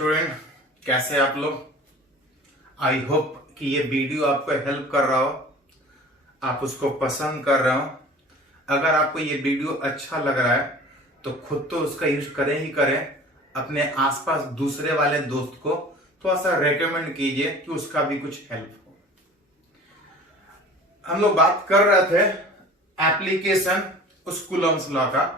Student, कैसे आप लोग। आई होप कि ये वीडियो आपको हेल्प कर रहा हो, आप उसको पसंद कर रहे हो। अगर आपको ये वीडियो अच्छा लग रहा है तो खुद तो उसका यूज करें ही करें, अपने आसपास दूसरे वाले दोस्त को थोड़ा सा रेकमेंड कीजिए कि उसका भी कुछ हेल्प हो। हम लोग बात कर रहे थे एप्लीकेशन उस कूलम्स लॉ का।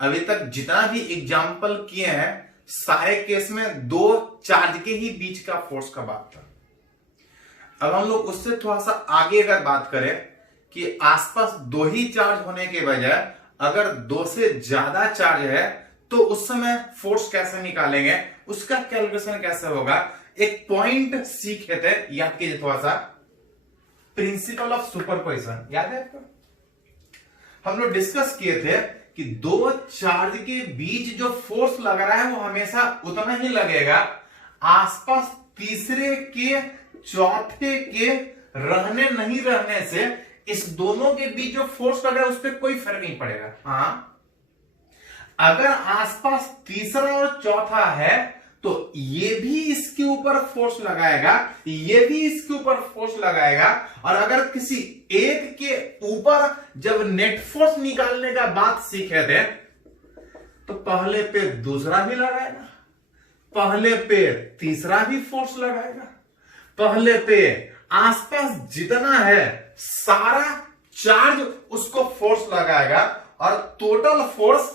अभी तक जितना भी एग्जाम्पल किए हैं सारे केस में दो चार्ज के ही बीच का फोर्स का बात था। अब हम लोग उससे थोड़ा सा आगे अगर बात करें कि आसपास दो ही चार्ज होने के बजाय अगर दो से ज्यादा चार्ज है तो उस समय फोर्स कैसे निकालेंगे, उसका कैलकुलेशन कैसे होगा। एक पॉइंट सीखे थे, याद कीजिए थोड़ा सा, प्रिंसिपल ऑफ सुपरपोजिशन याद है आपको। हम लोग डिस्कस किए थे कि दो चार्ज के बीच जो फोर्स लग रहा है वो हमेशा उतना ही लगेगा, आसपास तीसरे के चौथे के रहने नहीं रहने से इस दोनों के बीच जो फोर्स लग रहा है उस पर कोई फर्क नहीं पड़ेगा। हाँ, अगर आसपास तीसरा और चौथा है तो ये भी इसके ऊपर फोर्स लगाएगा, ये भी इसके ऊपर फोर्स लगाएगा। और अगर किसी एक के ऊपर जब नेट फोर्स निकालने का बात सीखे थे तो पहले पे दूसरा भी लगाएगा, पहले पे तीसरा भी फोर्स लगाएगा, पहले पे आसपास जितना है सारा चार्ज उसको फोर्स लगाएगा। और टोटल फोर्स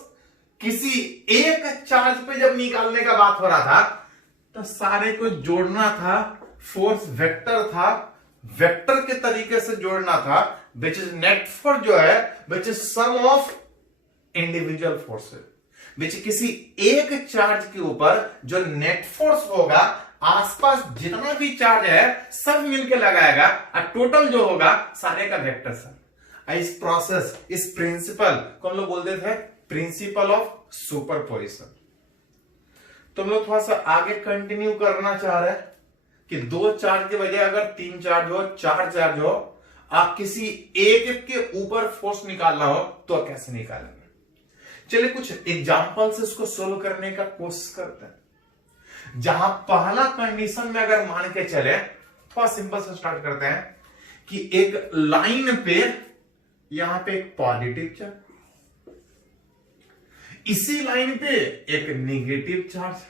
किसी एक चार्ज पे जब निकालने का बात हो रहा था तो सारे को जोड़ना था, फोर्स वेक्टर था, वेक्टर के तरीके से जोड़ना था, विच इज नेट फोर्स जो है which is sum of individual forces, which किसी एक चार्ज के ऊपर जो नेट फोर्स होगा आसपास जितना भी चार्ज है सब मिलके लगाएगा और टोटल जो होगा सारे का वेक्टर सम। इस प्रोसेस, इस प्रिंसिपल को हम लोग बोलते थे प्रिंसिपल ऑफ सुपरपोजिशन। तो हम लोग थोड़ा सा आगे कंटिन्यू करना चाह रहे हैं कि दो चार्ज के बजाय अगर तीन चार्ज हो, चार चार्ज हो, आप किसी एक के ऊपर फोर्स निकालना हो तो कैसे निकालेंगे। चलिए कुछ एग्जांपल से इसको सोल्व करने का कोशिश करते हैं। जहां पहला कंडीशन में अगर मान के चले, थोड़ा सिंपल से स्टार्ट करते हैं कि एक लाइन पे यहां पे एक पॉजिटिव चार्ज, इसी लाइन पे एक नेगेटिव चार्ज,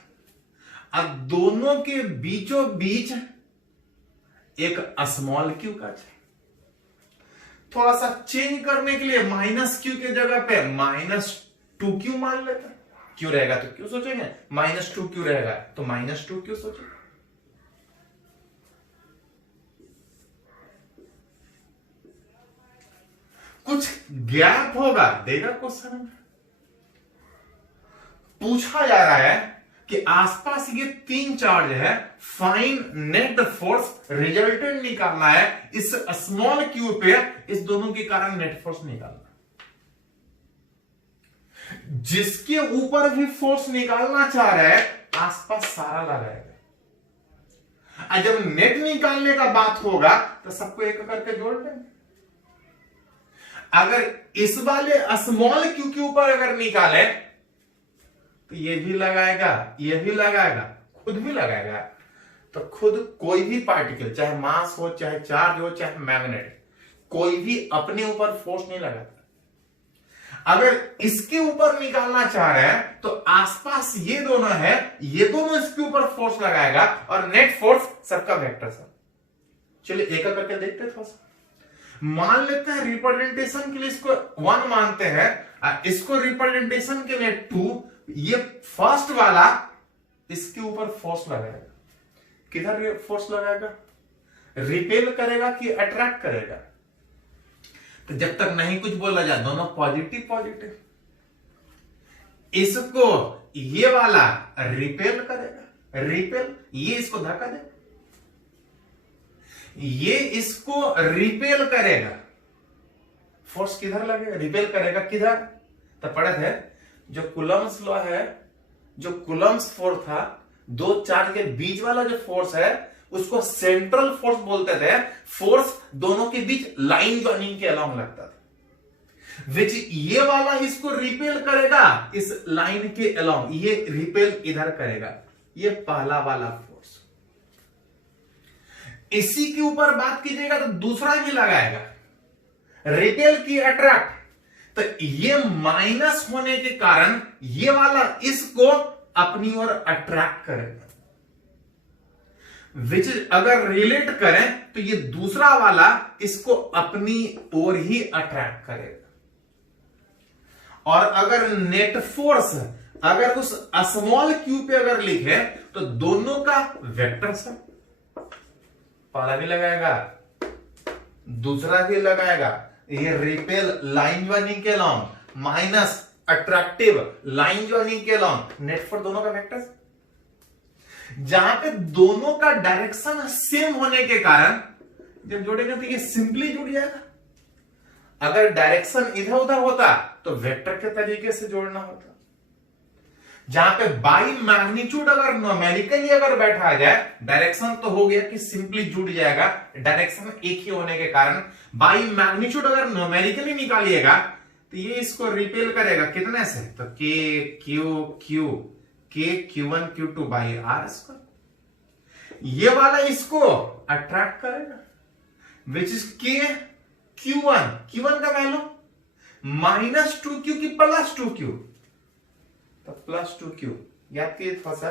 अब दोनों के बीचों बीच एक स्मॉल क्यू का चार्ज। थोड़ा सा चेंज करने के लिए माइनस क्यू के जगह पे -2q मान लेते हैं। क्यू रहेगा तो क्यू सोचेंगे, -2q रहेगा तो -2q सोचेंगे। कुछ गैप होगा देगा क्वेश्चन में। पूछा जा रहा है कि आसपास ये तीन चार्ज है, फाइंड नेट फोर्स, रिजल्टेंट निकालना है इस स्मॉल क्यू पे, इस दोनों के कारण नेट फोर्स निकालना। जिसके ऊपर भी फोर्स निकालना चाह रहा है आसपास सारा लगाएगा, और जब नेट निकालने का बात होगा तो सबको एक करके जोड़ देंगे। अगर इस वाले स्मॉल क्यू के ऊपर अगर निकाले तो ये भी लगाएगा, ये भी लगाएगा, खुद भी लगाएगा। तो खुद कोई भी पार्टिकल, चाहे मास हो, चाहे चार्ज हो, चाहे मैग्नेट, कोई भी अपने ऊपर फोर्स नहीं लगाता। अगर इसके ऊपर निकालना चाह रहे हैं तो आसपास ये दोनों है, ये दोनों इसके ऊपर फोर्स लगाएगा और नेट फोर्स सबका वेक्टर सब। चलिए एक एक करके देखते हैं। थोड़ा सा मान लेते हैं रिप्रेजेंटेशन के लिए इसको 1 मानते हैं, इसको रिप्रेजेंटेशन के लिए 2। ये फर्स्ट वाला इसके ऊपर फोर्स लगाएगा, किधर फोर्स लगाएगा, रिपेल करेगा कि अट्रैक्ट करेगा। तो जब तक नहीं कुछ बोला जाए दोनों पॉजिटिव पॉजिटिव, इसको ये वाला रिपेल करेगा, रिपेल, ये इसको धक्का दे, ये इसको रिपेल करेगा, फोर्स किधर लगेगा, रिपेल करेगा किधर। तो पढ़े थे जो कूलम्स लॉ है, जो कूलम्स फोर्स था, दो चार्ज के बीच वाला जो फोर्स है उसको सेंट्रल फोर्स बोलते थे। फोर्स दोनों के बीच लाइन जॉइनिंग के अलोंग लगता था, विच ये वाला इसको रिपेल करेगा इस लाइन के अलोंग, ये रिपेल इधर करेगा। ये पहला वाला फोर्स। इसी के ऊपर बात कीजिएगा तो दूसरा भी लगाएगा, रिपेल की अट्रैक्ट। तो ये माइनस होने के कारण ये वाला इसको अपनी ओर अट्रैक्ट करेगा, विच अगर रिलेट करें तो ये दूसरा वाला इसको अपनी ओर ही अट्रैक्ट करेगा। और अगर नेट फोर्स अगर उस स्मॉल क्यू पे अगर लिखे तो दोनों का वेक्टर सम, पहला भी लगाएगा दूसरा भी लगाएगा, ये रिपेल लाइन ज्वाइनिंग के long minus attractive line joining के लॉन्ग, नेट फोर्स दोनों का वेक्टर, जहां पे दोनों का डायरेक्शन सेम होने के कारण जब जोड़ेंगे तो ये सिंपली जुड़ जाएगा। अगर डायरेक्शन इधर उधर होता तो वेक्टर के तरीके से जोड़ना होता। जहां पे बाई मैग्नीट्यूड अगर न्यूमेरिकली अगर बैठा जाए, डायरेक्शन तो हो गया कि सिंपली जुड़ जाएगा, डायरेक्शन एक ही होने के कारण। बाई मैग्नीट्यूड अगर न्यूमेरिकली निकालिएगा तो ये इसको रिपेल करेगा कितने से, तो के क्यू क्यू के Q1 Q2 by are square. ये वाला इसको अट्रैक्ट करेगा विच इज के Q1 का वैल्यू -2Q की +2Q, तो +2Q। याद कीजिए थोड़ा सा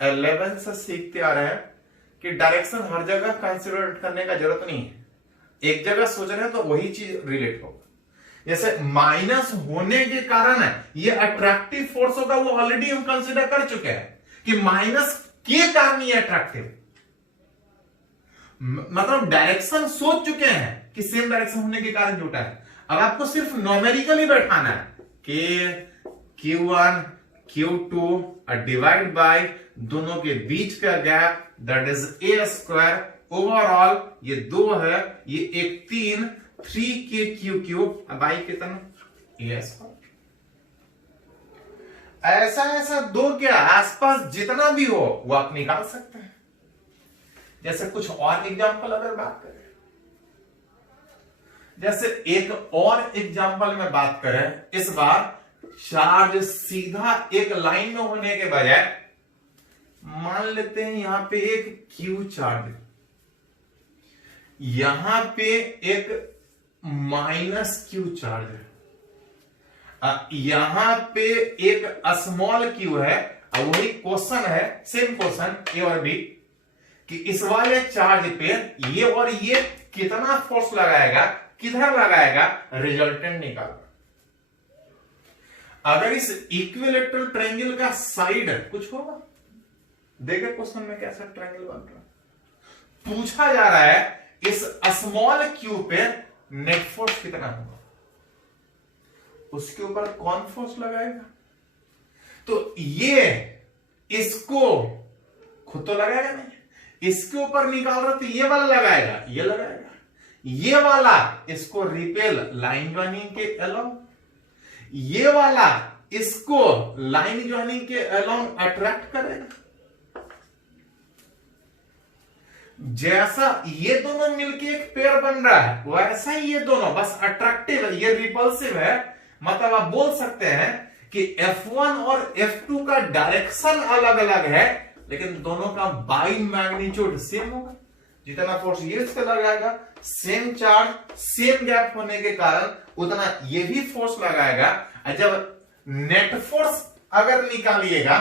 11 से सीखते आ रहे हैं कि डायरेक्शन हर जगह कंसिडर करने का जरूरत नहीं है, एक जगह सोच रहे हैं तो वही चीज रिलेट होगा। जैसे माइनस होने के कारण ये अट्रैक्टिव फोर्स होगा, वो ऑलरेडी हम कंसीडर कर चुके हैं कि माइनस के कारण ये अट्रैक्टिव, मतलब डायरेक्शन सोच चुके हैं कि सेम डायरेक्शन होने के कारण जुटा है। अब आपको सिर्फ न्यूमेरिकली बैठाना है कि Q1 Q2 डिवाइड बाय दोनों के बीच का gap that is a square, overall ये 2 है, ये एक 3 3 बाई कितना a स्क्वायर। ऐसा 2 के आसपास जितना भी हो वो आप निकाल सकते हैं। जैसे कुछ और एग्जांपल अगर बात करें, जैसे एक और एग्जांपल में बात करें, इस बार चार्ज सीधा एक लाइन में होने के बजाय मान लेते हैं यहां पे एक Q चार्ज, यहां पे एक -Q चार्ज है, यहां पे एक स्मॉल q है। और वही क्वेश्चन है, सेम क्वेश्चन ए और बी, कि इस वाले चार्ज पे ये और ये कितना फोर्स लगाएगा, किधर लगाएगा, रिजल्टेंट निकालना। अगर इस इक्विलैटरल ट्रायंगल का साइड कुछ होगा, देखिए क्वेश्चन में कैसा ट्रायंगल बन रहा है, पूछा जा रहा है इस स्मॉल क्यू पे नेट फोर्स कितना होगा, उसके ऊपर कौन फोर्स लगाएगा। तो ये इसको खुद तो लगाएगा नहीं, इसके ऊपर निकाल रहा तो ये वाला लगाएगा, ये लगाएगा, ये वाला इसको रिपेल लाइन ज्वाइनिंग के अलोंग, ये वाला इसको लाइन ज्वाइनिंग के अलोंग अट्रैक्ट करेगा। जैसा ये दोनों मिलके एक पेयर बन रहा है वैसा ही ये दोनों बस अट्रैक्टिव है, ये रिपल्सिव है। मतलब आप बोल सकते हैं कि F1 और F2 का डायरेक्शन अलग अलग है, लेकिन दोनों का बाई मैग्नीट्यूड सेम होगा। जितना फोर्स ये इस पे लगाएगा, सेम चार्ज सेम गैप होने के कारण उतना ये भी फोर्स लगाएगा। जब नेट फोर्स अगर निकालिएगा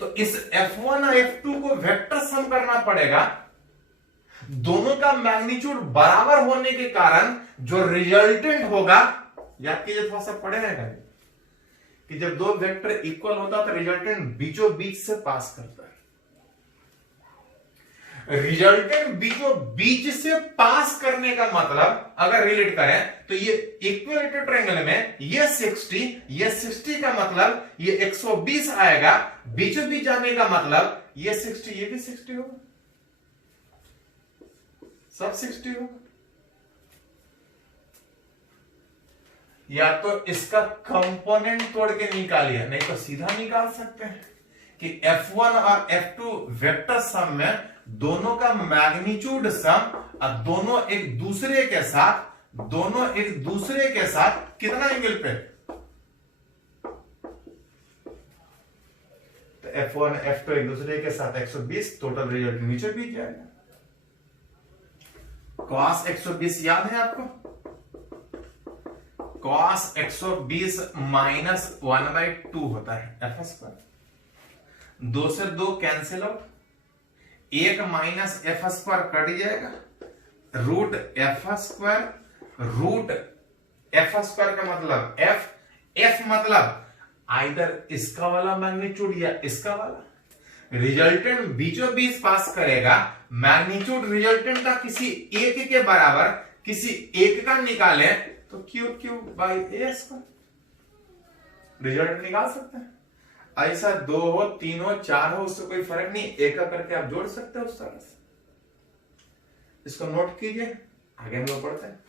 तो इस F1 और F2 को वेक्टर सम करना पड़ेगा। दोनों का मैग्नीट्यूड बराबर होने के कारण जो रिजल्टेंट होगा, याद कीजिए थोड़ा सा पढ़े रहेगा कि जब दो वेक्टर इक्वल होता तो रिजल्टेंट बीचों बीच से पास करता है। रिजल्टेंट बीचों बीच से पास करने का मतलब अगर रिलेट करें तो ये इक्विलैटरल ट्रायंगल में ये 60 का मतलब ये 120 आएगा, बीचों बीच जाने का मतलब ये 60 ये भी 60 होगा, सब 60 होगा। या तो इसका कंपोनेंट तोड़ के निकालिए, नहीं तो सीधा निकाल सकते हैं कि F1 और F2 वेक्टर सम में दोनों का मैग्नीट्यूड सम और दोनों एक दूसरे के साथ कितना एंगल पे, F1 F2 एक दूसरे के साथ 120, टोटल रिजल्ट नीचे भी जाएगा। cos 120 याद है आपको? cos 120 माइनस 1/2 होता है एफ स्क्वायर। 2 से 2 cancel out, 1 minus F square cut जाएगा, रूट एफ स्क्वायर का मतलब एफ मतलब आइदर इसका वाला मैग्नीट्यूड या इसका वाला। रिजल्टेंट बीचों बीच पास करेगा, मैग्नीट्यूड रिजल्टेंट का किसी एक के बराबर किसी एक का निकाले तो Q by A square result निकाल सकते हैं। ऐसा 2 हो 3 हो 4 हो उससे कोई फर्क नहीं, एक करके आप जोड़ सकते हो उस तरह से। इसको नोट कीजिए, आगे हम लोग पढ़ते हैं।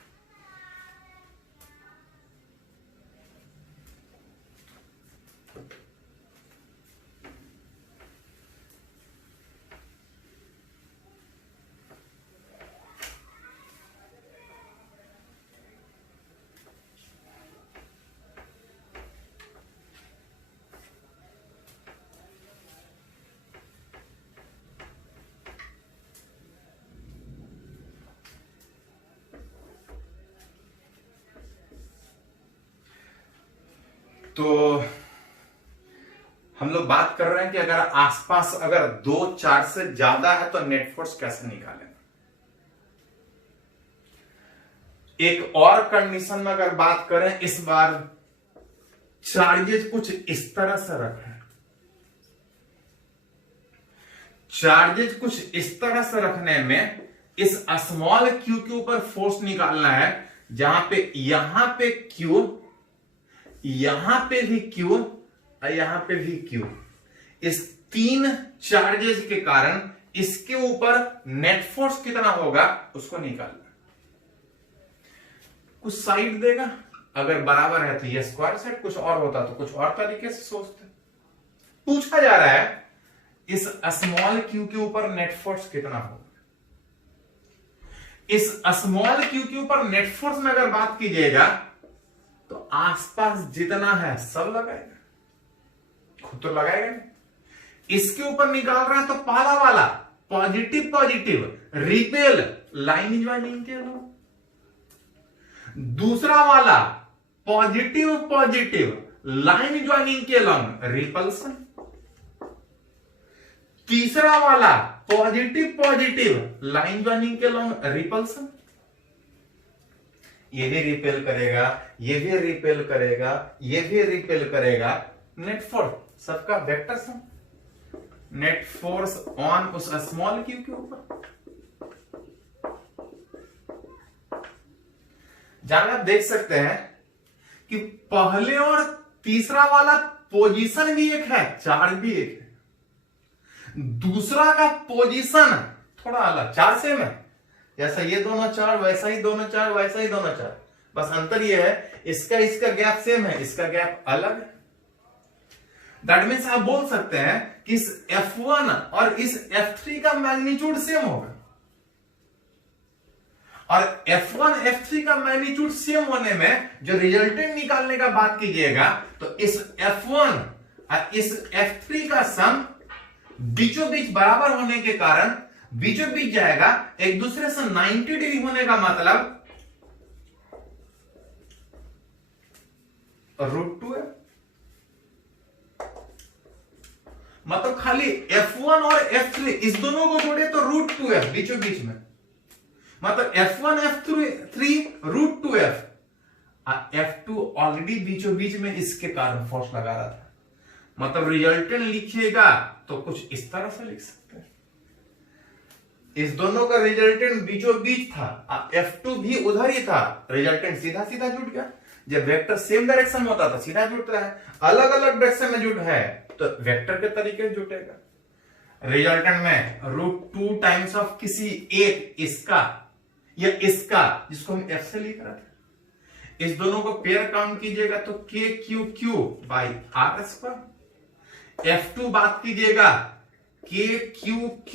तो हम लोग बात कर रहे हैं कि अगर आसपास अगर 2 चार्ज से ज्यादा है तो नेट फोर्स कैसे निकालें। एक और कंडीशन में अगर बात करें, इस बार चार्जेस कुछ इस तरह से रखें, चार्जेस कुछ इस तरह से रखने में इस स्मॉल क्यू के ऊपर फोर्स निकालना है, जहां पे यहां पे क्यू, यहां पे भी क्यू और यहां पे भी क्यू, इस 3 चार्जेस के कारण इसके ऊपर नेट फोर्स कितना होगा उसको निकालना। कुछ साइड देगा, अगर बराबर है तो ये स्क्वायर साइड, कुछ और होता तो कुछ और तरीके से सोचते। पूछा जा रहा है इस स्मॉल क्यू के ऊपर नेट फोर्स कितना होगा। इस स्मॉल क्यू के ऊपर नेट फोर्स में अगर बात कीजिएगा तो आसपास जितना है सब लगाएगा, खुद तो लगाएगा नहीं। इसके ऊपर निकाल रहा है तो पहला वाला positive positive repel line joining के लो, दूसरा वाला पॉजिटिव पॉजिटिव लाइन ज्वाइनिंग के लॉन्ग रिपल्सन, तीसरा वाला पॉजिटिव पॉजिटिव लाइन ज्वाइनिंग के लॉन्ग रिपल्सन। ये भी रिपेल करेगा, ये भी रिपेल करेगा, ये भी रिपेल करेगा। नेट फोर्स सबका vector sum, net force on उस स्मॉल क्यू के ऊपर। जहां आप देख सकते हैं कि पहले और तीसरा वाला पोजीशन भी एक है, चार्ज भी एक है। दूसरा का पोजीशन थोड़ा अलग, चार्ज सेम है, जैसा ये दोनों चार्ज वैसा ही दोनों चार्ज वैसा ही दोनों चार्ज, बस अंतर ये है इसका गैप सेम है, इसका गैप अलग है। दैट मीन्स आप बोल सकते हैं कि इस F1 और इस F3 का मैग्नीट्यूड सेम होगा, और F1 F3 का मैग्नीट्यूड सेम होने में जो रिजल्टेंट निकालने का बात कीजिएगा तो इस F1 और इस F3 का सम बीचों बीच बराबर होने के कारण बीचों बीच जाएगा, एक दूसरे से 90 डिग्री होने का मतलब √2 है। मतलब खाली F1 और F3 इस दोनों को जोड़े तो √2 है बीचों बीच में, मतलब F1 F3 √2F, F2 already बीचों बीच में इसके कारण फोर्स लगा रहा था। मतलब रिजल्टेंट लिखिएगा तो कुछ इस तरह से लिख सकते हैं, इस दोनों का रिजल्टेंट बीचों बीच था, F2 भी उधर ही था, रिजल्टेंट सीधा सीधा जुड़ गया। जब वेक्टर सेम डायरेक्शन में होता था सीधा जुड़ता है, अलग अलग डायरेक्शन में जुड़ है तो वेक्टर के तरीके से जुटेगा। रिजल्टेंट में √2 टाइम्स ऑफ किसी एक इसका या इसका, जिसको हम F से लिख रहे थे, इस दोनों को पेयर काउंट कीजिएगा तो KQQ by R square. F2 बात कीजिएगा KQQ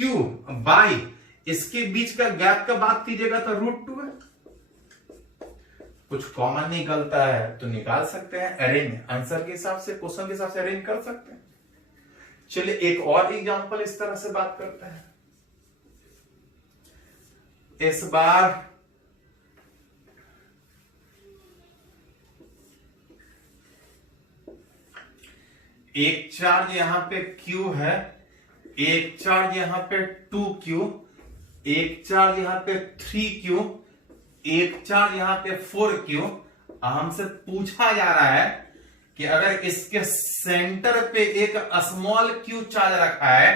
बाई इसके बीच का गैप का बात कीजिएगा तो √2 है। कुछ कॉमन निकलता है तो निकाल सकते हैं, अरेंज आंसर के हिसाब से, क्वेश्चन के हिसाब से अरेंज कर सकते हैं। चलिए एक और एग्जांपल इस तरह से बात करते हैं। इस बार एक चार्ज यहां पे Q है, एक चार्ज यहां पे 2Q, एक चार्ज यहां पे 3Q, एक चार्ज यहां पे 4Q। हमसे पूछा जा रहा है कि अगर इसके सेंटर पे एक स्मॉल q चार्ज रखा है,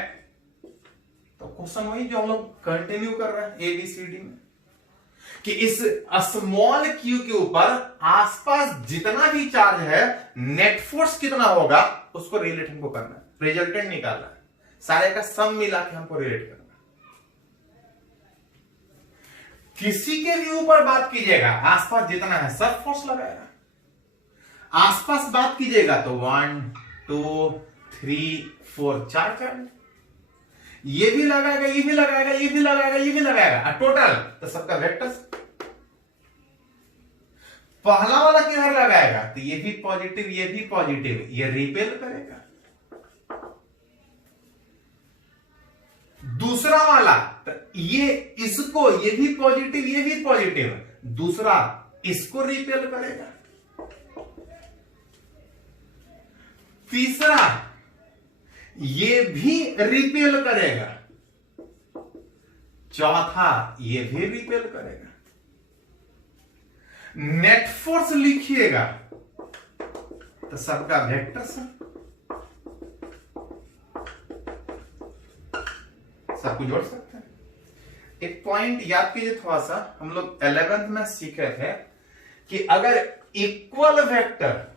तो क्वेश्चन वही जो हम लोग कंटिन्यू कर रहे हैं एबीसीडी में, कि इस स्मॉल q के ऊपर आसपास जितना भी चार्ज है नेट फोर्स कितना होगा उसको रिलेट हमको करना है, रिजल्टेंट निकालना है, सारे का सम मिला के हमको रिलेट करना है। किसी के भी ऊपर बात कीजिएगा आसपास जितना है सब फोर्स लगाएगा। आसपास बात कीजिएगा तो 1 2 3 4 चार चार्ज, ये भी लगाएगा, ये भी लगाएगा, ये भी लगाएगा, ये भी लगाएगा, टोटल तो सबका वेक्टर। पहला वाला किधर लगाएगा तो ये भी पॉजिटिव, ये भी पॉजिटिव, ये रिपेल करेगा। दूसरा वाला तो ये इसको, ये भी पॉजिटिव, ये भी पॉजिटिव, दूसरा इसको रिपेल करेगा। तीसरा ये भी रिपेल करेगा, चौथा ये भी रिपेल करेगा। नेट फोर्स लिखिएगा तो सबका वेक्टर सबको जोड़ सकते हैं। एक पॉइंट याद कीजिए थोड़ा सा, हम लोग 11th में सीख रहे थे कि अगर इक्वल वेक्टर,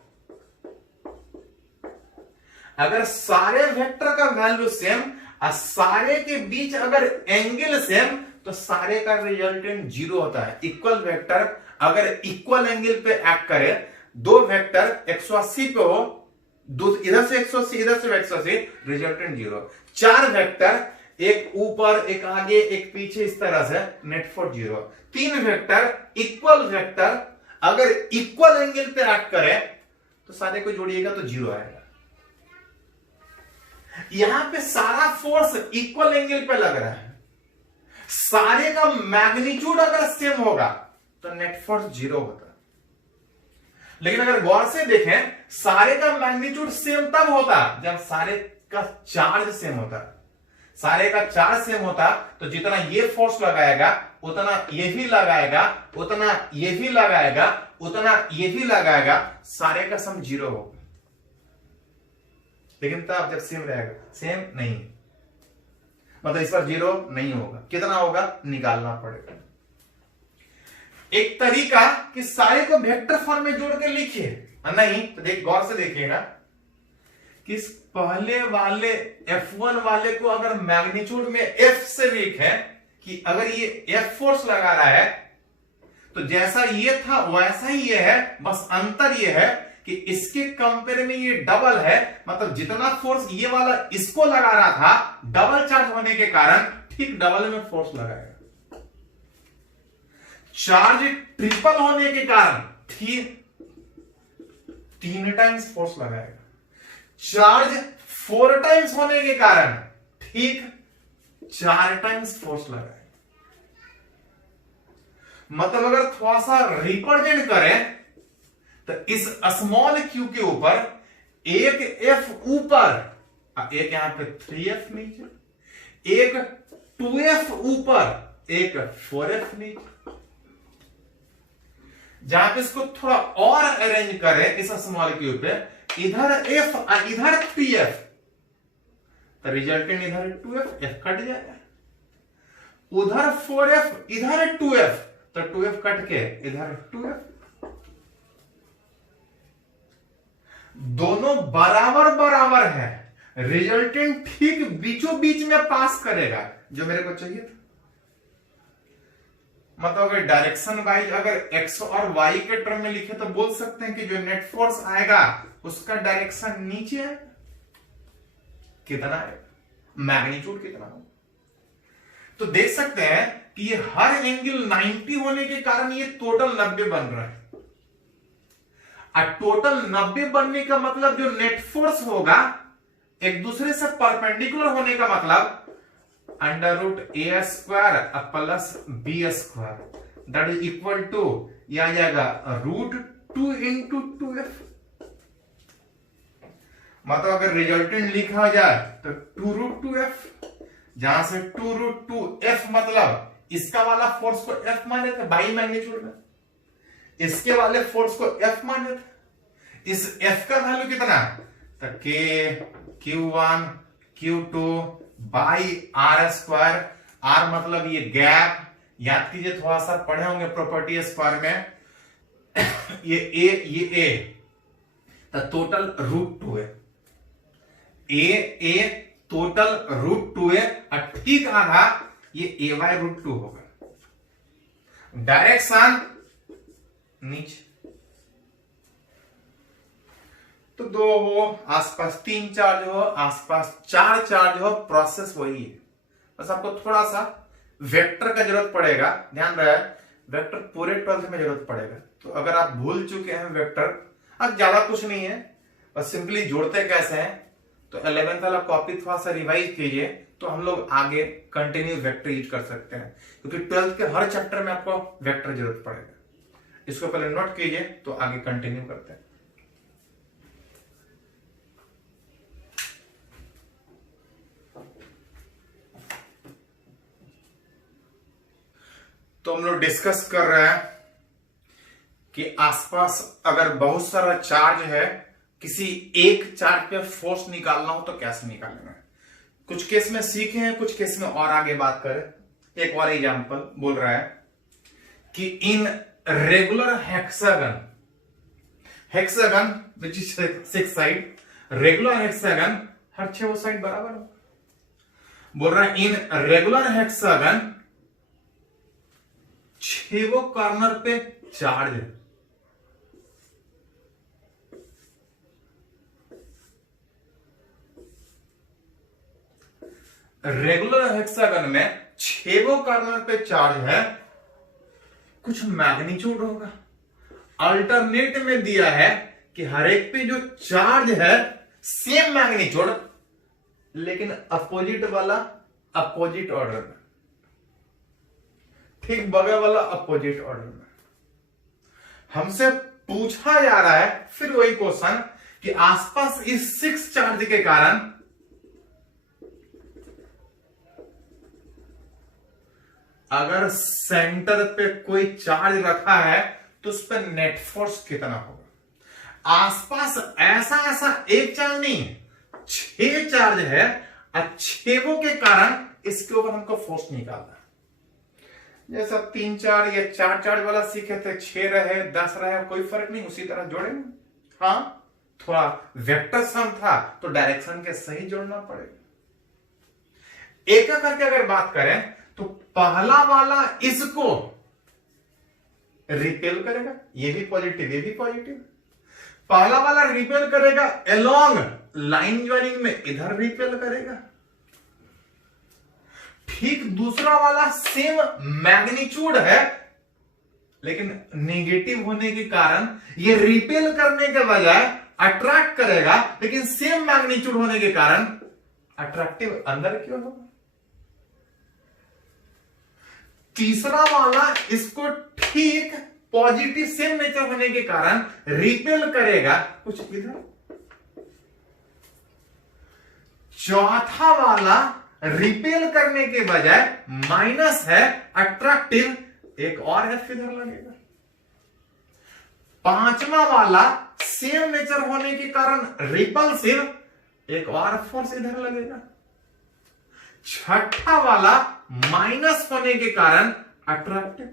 अगर सारे वेक्टर का वैल्यू सेम और सारे के बीच अगर एंगल सेम तो सारे का रिजल्टेंट 0 होता है। इक्वल वेक्टर अगर इक्वल एंगल पे एक्ट करे, दो वेक्टर 180 पे हो, इधर से 180 इधर से 180, रिजल्टेंट 0। चार वेक्टर एक ऊपर एक आगे एक पीछे इस तरह से, नेट फोर्स 0। तीन वेक्टर इक्वल वेक्टर अगर इक्वल एंगल पे एक्ट करे तो सारे को जोड़िएगा तो 0 आएगा। यहां पे सारा फोर्स इक्वल एंगल पे लग रहा है, सारे का मैग्नीट्यूड अगर सेम होगा तो नेट फोर्स 0 होता है। लेकिन अगर गौर से देखें सारे का मैग्नीट्यूड सेम तब होता जब सारे का चार्ज सेम होता। सारे का चार्ज सेम होता तो जितना ये फोर्स लगाएगा उतना ये भी लगाएगा, उतना ये भी लगाएगा, उतना ये भी लगाएगा, सारे का सम 0 होगा। लेकिन तब जब सेम रहेगा, सेम नहीं, मतलब इस पर 0 नहीं होगा, कितना होगा निकालना पड़ेगा। एक तरीका कि सारे को वेक्टर फॉर्म में जोड़ के लिखिए, नहीं तो देख गौर से देखिएगा कि पहले वाले F1 वाले को अगर मैग्नीट्यूड में F से लिखें कि अगर ये F फोर्स लगा रहा है तो जैसा ये था वैसा ही ये है, बस अंतर ये है कि इसके कंपेयर में ये डबल है, मतलब जितना फोर्स ये वाला इसको लगा रहा था डबल चार्ज होने के कारण ठीक डबल में फोर्स लगाएगा। चार्ज ट्रिपल होने के कारण ठीक 3 टाइम्स फोर्स लगाएगा। चार्ज 4 टाइम्स होने के कारण ठीक 4 टाइम्स फोर्स लगाएगा। मतलब अगर थोड़ा सा रिप्रेजेंट करें तो इस स्मॉल q के ऊपर एक f ऊपर, एक यहां पे 3f नीचे, एक 2f ऊपर, एक 4f नीचे। जहां पे इसको थोड़ा और अरेंज करें इस स्मॉल q पे, इधर f और इधर 3f, तो रिजल्टेंट इधर 2f, f कट जाएगा। उधर 4f इधर 2f, तो 2f कट के इधर 2f। दोनों बराबर बराबर है, रिजल्टेंट ठीक बीचों बीच में पास करेगा जो मेरे को चाहिए था। मतलब अगर डायरेक्शन वाइज अगर x और y के टर्म में लिखे तो बोल सकते हैं कि जो नेट फोर्स आएगा उसका डायरेक्शन नीचे है, कितना है मैग्नीट्यूड कितना हो। तो देख सकते हैं कि ये हर एंगल 90 होने के कारण ये टोटल 90 बन रहा है। और टोटल 90 बनने का मतलब जो नेट फोर्स होगा एक दूसरे से परपेंडिकुलर होने का मतलब under root A square plus B square that is equal to यह आ जाएगा रूट 2 इंटू 2f। मतलब अगर रिजल्टेंट लिखा जाए तो 2 रूट 2f, जहां से 2 रूट 2f मतलब इसका वाला फोर्स को f माने थे बाई मैग्नीट्यूड में, इसके वाले फोर्स को f माने थे। इस f का वैल्यू कितना तो k q1 q2 by r square. r मतलब ये गैप, याद कीजिए थोड़ा सा पढ़े होंगे प्रॉपर्टी स्क्वायर में। ये a तो टोटल रूट 2 है, ए टोटल रूट 2 है और ठीक आधा ये a बाय रूट 2 होगा। डायरेक्शन नीचे तो 2 हो, आसपास 3 चार्ज हो, आसपास 4 चार्ज हो, प्रोसेस वही है। बस आपको थोड़ा सा वेक्टर का जरूरत पड़ेगा, ध्यान रहे वेक्टर पूरे 12th में जरूरत पड़ेगा। तो अगर आप भूल चुके हैं वेक्टर, अब ज्यादा कुछ नहीं है, बस सिंपली जोड़ते कैसे हैं तो 11th वाला कॉपी थोड़ा सा रिवाइज कीजिए तो हम लोग आगे कंटिन्यू वेक्टर यूज कर सकते हैं, क्योंकि 12th के हर चैप्टर में आपको वेक्टर जरूरत पड़ेगा। इसको पहले नोट कीजिए तो आगे कंटिन्यू करते हैं। तो हम लोग डिस्कस कर रहे हैं कि आसपास अगर बहुत सारा चार्ज है, किसी एक चार्ज पे फोर्स निकालना हो तो कैसे निकालेंगे। कुछ केस में सीखे हैं, कुछ केस में और आगे बात करें। एक और एग्जांपल बोल रहा है कि in regular hexagon which is 6 side, regular hexagon her 6 side बराबर हो। बोल रहा है इन रेगुलर हेक्सागन 6 कॉर्नर पे चार्ज है। रेगुलर हेक्सागन में 6 कॉर्नर पे चार्ज है, कुछ मैग्नीट्यूड होगा। अल्टरनेट में दिया है कि हर एक पे जो चार्ज है सेम मैग्नीट्यूड, लेकिन अपोजिट वाला अपोजिट ऑर्डर में, ठीक बगल वाला अपोजिट ऑर्डर में। हमसे पूछा जा रहा है फिर वही क्वेश्चन कि आसपास इस 6 चार्ज के कारण अगर सेंटर पे कोई चार्ज रखा है तो उस पर नेट फोर्स कितना होगा। आसपास ऐसा एक चार्ज नहीं है, 6 चार्ज है और 6 के कारण इसके ऊपर हमको फोर्स निकालना है। जैसा 3 चार्ज या 4 चार्ज वाला सीखे थे, 6 रहे 10 रहे कोई फर्क नहीं, उसी तरह जोड़ेंगे। हाँ थोड़ा वेक्टर सम था तो डायरेक्शन के सही जोड़ना पड़ेगा। एक करके अगर बात करें तो पहला वाला इसको रिपेल करेगा, ये भी पॉजिटिव ये भी पॉजिटिव। पहला वाला रिपेल करेगा अलोंग लाइन ज्वाइनिंग में, इधर रिपेल करेगा। ठीक दूसरा वाला सेम मैग्नीट्यूड है, लेकिन नेगेटिव होने के कारण ये रिपेल करने के बजाय अट्रैक्ट करेगा, लेकिन सेम मैग्नीट्यूड होने के कारण अट्रैक्टिव अंदर क्यों होगा। तीसरा वाला इसको ठीक पॉजिटिव सेम नेचर होने के कारण रिपेल करेगा कुछ इधर। चौथा वाला रिपेल करने के बजाय माइनस है, अट्रैक्टिव, एक और एफ इधर लगेगा। पांचवा वाला सेम नेचर होने के कारण रिपल्सिव, एक और फोर्स इधर लगेगा। छठा वाला माइनस होने के कारण अट्रैक्टिव,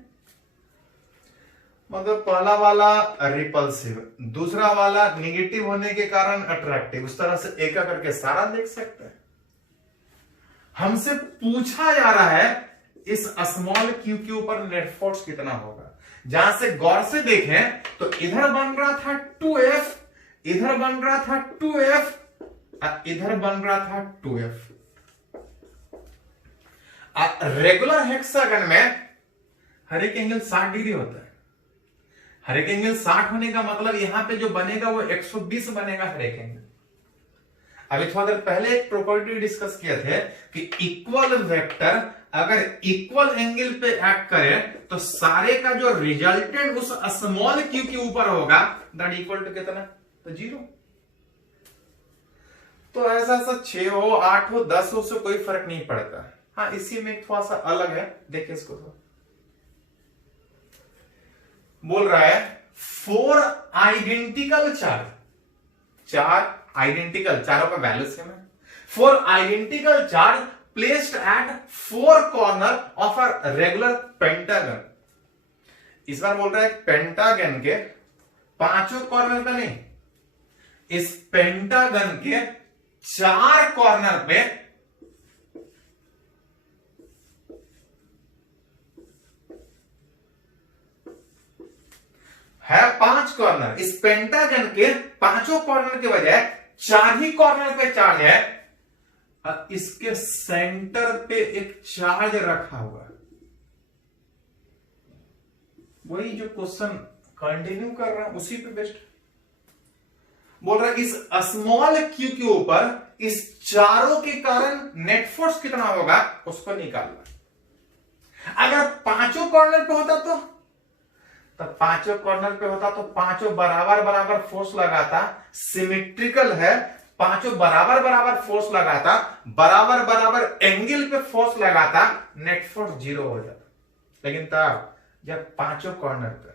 मतलब पहला वाला रिपल्सिव, दूसरा वाला निगेटिव होने के कारण अट्रैक्टिव। उस तरह से एक करके सारा देख सकते हैं। हमसे पूछा जा रहा है इस स्मॉल क्यू के ऊपर नेट फोर्स कितना होगा। जहां से गौर से देखें तो इधर बन रहा था 2f, इधर बन रहा था 2f, इधर बन रहा था 2f। रेगुलर हेक्सागन में हर एक एंगल 60 डिग्री होता है। हर एक एंगल 60 होने का मतलब यहां पे जो बनेगा वो 120 बनेगा हर एक एंगल। अभी थोड़ा देर पहले एक प्रॉपर्टी डिस्कस किए थे कि इक्वल वेक्टर अगर इक्वल एंगल पे एक्ट करे तो सारे का जो रिजल्टेंट उस स्मॉल क्यू के ऊपर होगा दैट इक्वल टू कितना, तो 0। तो ऐसा 6 हो 8 हो 10 हो उससे कोई फर्क नहीं पड़ता। हाँ, इसी में थोड़ा सा अलग है, देखिए इसको थोड़ा। बोल रहा है 4 आइडेंटिकल चार आइडेंटिकल, चारों का वैल्यू सेम है। 4 identical charge placed at 4 corner of a regular pentagon. इस बार बोल रहा है पेंटागन के 5 कॉर्नर पे नहीं, इस पेंटागन के 4 कॉर्नर पे है 5 कॉर्नर। इस पेंटागन के 5 कॉर्नर के बजाय 4 ही कॉर्नर पे चार्ज है और इसके सेंटर पे एक चार्ज रखा हुआ है। वही जो क्वेश्चन कंटिन्यू कर रहा है उसी पे बेस्ट बोल रहा है इस स्मॉल क्यू के ऊपर इस चारों के कारण नेट फोर्स कितना होगा उसको निकालना। अगर 5 कॉर्नर पे होता तो 5 कॉर्नर पे होता तो 5 बराबर बराबर फोर्स लगाता, सिमेट्रिकल है, 5 बराबर बराबर फोर्स लगाता, बराबर बराबर एंगल पे फोर्स लगाता, नेट फोर्स 0 हो जाता। लेकिन तब जब 5 कॉर्नर पे,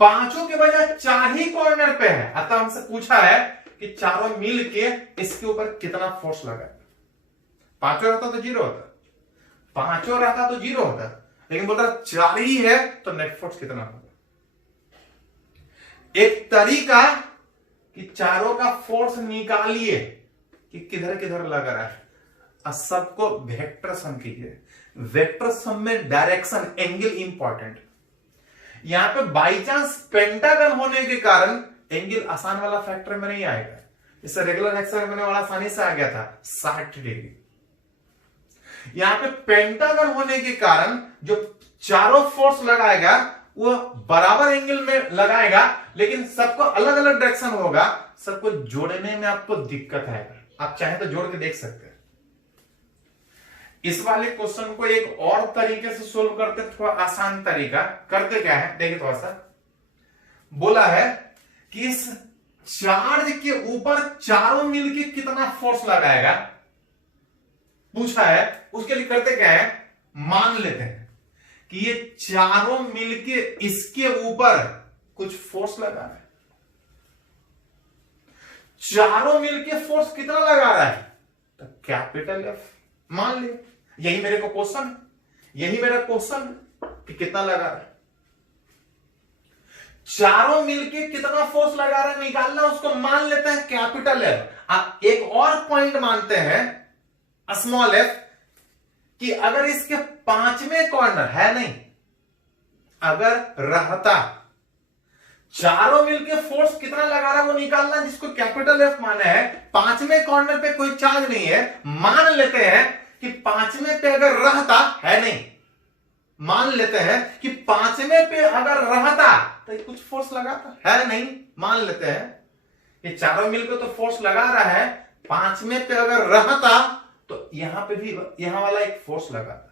5 के बजाय 4 ही कॉर्नर पे है, अतः हमसे पूछा है कि चारों मिल के इसके ऊपर कितना फोर्स लगा। 5 रहता तो 0 होता, 5 रहता तो 0 होता, लेकिन बोल रहा 4 ही है तो नेट फोर्स कितना होगा। एक तरीका कि चारों का फोर्स निकालिए कि किधर किधर लग रहा है और सबको वेक्टर सम कीजिए। वेक्टर सम में डायरेक्शन एंगल इंपॉर्टेंट। यहां पे बाई चांस पेंटागन होने के कारण एंगल आसान वाला फैक्टर में नहीं आएगा, इससे रेगुलर हेक्सागन वाला आसानी से आ गया था 60 डिग्री। यहां पे पेंटागन होने के कारण जो चारों फोर्स लगाएगा वो बराबर एंगल में लगाएगा, लेकिन सबको अलग अलग डायरेक्शन होगा, सबको जोड़ने में आपको दिक्कत आएगा। आप चाहे तो जोड़ के देख सकते हैं। इस वाले क्वेश्चन को एक और तरीके से सोल्व करते, थोड़ा आसान तरीका करते क्या है देखिए। थोड़ा सा बोला है कि इस चार्ज के ऊपर चारों मिलके कितना फोर्स लगाएगा पूछा है। उसके लिए करते क्या है, मान लेते हैं कि ये चारों मिलके इसके ऊपर कुछ फोर्स लगा रहा है। चारों मिलके फोर्स कितना लगा रहा है, तो कैपिटल एफ मान ले। यही मेरे को क्वेश्चन, यही मेरा क्वेश्चन कि कितना लगा रहा है। चारों मिलके कितना फोर्स लगा रहा है निकालना, उसको मान लेते हैं कैपिटल एफ। आप एक और पॉइंट मानते हैं स्मॉल एफ कि अगर इसके 5वें कॉर्नर है नहीं, अगर रहता चारों मिलके फोर्स कितना लगा रहा है वो निकालना, जिसको कैपिटल एफ माना है। 5वें कॉर्नर पे कोई चार्ज नहीं है, मान लेते हैं कि 5वें पे अगर रहता है नहीं, मान लेते हैं कि 5वें पे अगर रहता तो कुछ फोर्स लगाता है नहीं, मान लेते हैं कि चारों मिलकर तो फोर्स लगा रहा है। 5वें पे अगर रहता तो यहां पे भी यहां वाला एक फोर्स लगाता।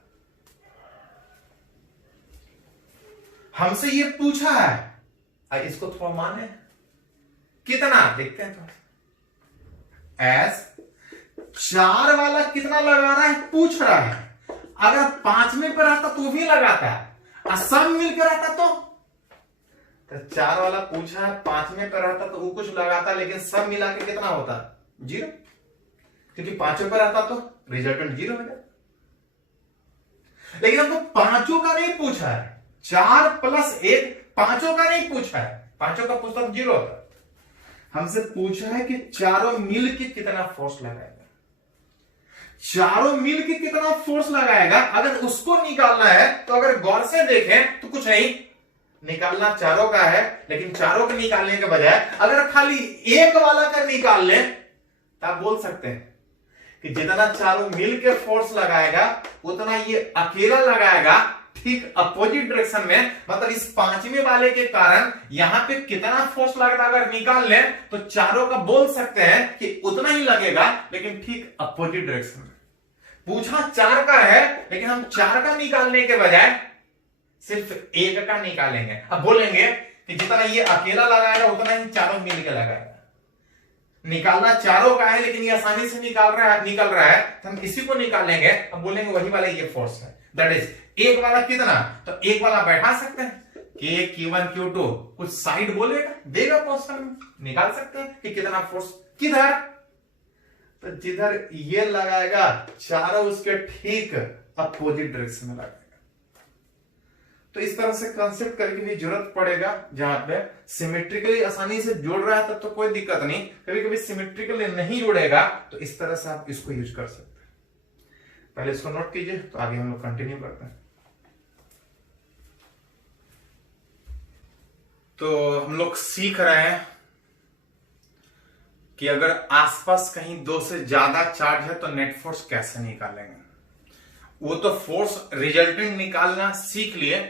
हमसे ये पूछा है, इसको थोड़ा माने कितना देखते हैं थोड़ा। एस 4 वाला कितना लगा रहा है पूछ रहा है। अगर 5वें पे रहता तो भी लगाता है और सब मिलकर रहता तो 4 वाला पूछा है, 5वें पे रहता तो वो कुछ लगाता, लेकिन सब मिला के कितना होता 0, क्योंकि 5 पे रहता तो रिजल्टेंट 0 हो जाता। लेकिन हमको 5 का नहीं पूछा है, 4 + 1 5 का नहीं पूछा है। 5 का पूछता तो 0 होता। हमसे पूछा है कि चारों मिल के कितना फोर्स लगाएगा। चारों मिल के कितना फोर्स लगाएगा अगर उसको निकालना है तो अगर गौर से देखें तो कुछ नहीं निकालना चारों का है, लेकिन चारों के निकालने के बजाय अगर खाली एक वाला का निकाल ले तो आप बोल सकते हैं कि जितना चारों मिल के फोर्स लगाएगा उतना ये अकेला लगाएगा ठीक अपोजिट डायरेक्शन में, मतलब इस पांचवें वाले के कारण यहां पे कितना फोर्स लगता है अगर निकाल लें तो चारों का बोल सकते हैं कि उतना ही लगेगा, लेकिन ठीक अपोजिट डायरेक्शन में। पूछा 4 का है, लेकिन हम 4 का निकालने के बजाय सिर्फ 1 का निकालेंगे। अब बोलेंगे कि जितना ये अकेला लगाएगा उतना ही चारों मिलकर लगाएगा। निकालना चारों का है, लेकिन ये आसानी से निकल रहा है तो हम इसी को निकालेंगे। हम बोलेंगे वही वाला ये फोर्स है, दैट इज 1 वाला कितना, तो 1 वाला बैठा सकते हैं K Q1 Q2, कुछ साइड बोलेगा देगा क्वेश्चन में, निकाल सकते हैं कि कितना फोर्स किधर, तो जिधर ये लगाएगा चारों उसके ठीक अपोजिट डायरेक्शन में लगाएगा। तो इस तरह से कंसेप्ट करके भी जरूरत पड़ेगा, जहां पे सिमेट्रिकली आसानी से जोड़ रहा है तब तो कोई दिक्कत नहीं, कभी कभी सिमेट्रिकली नहीं जोड़ेगा तो इस तरह से आप इसको यूज कर सकते हैं। पहले इसको नोट कीजिए, तो आगे हम लोग कंटिन्यू करते हैं। तो हम लोग सीख रहे हैं कि अगर आसपास कहीं 2 से ज्यादा चार्ज है तो नेट फोर्स कैसे निकालेंगे। वो तो फोर्स रिजल्टेंट निकालना सीख लिए,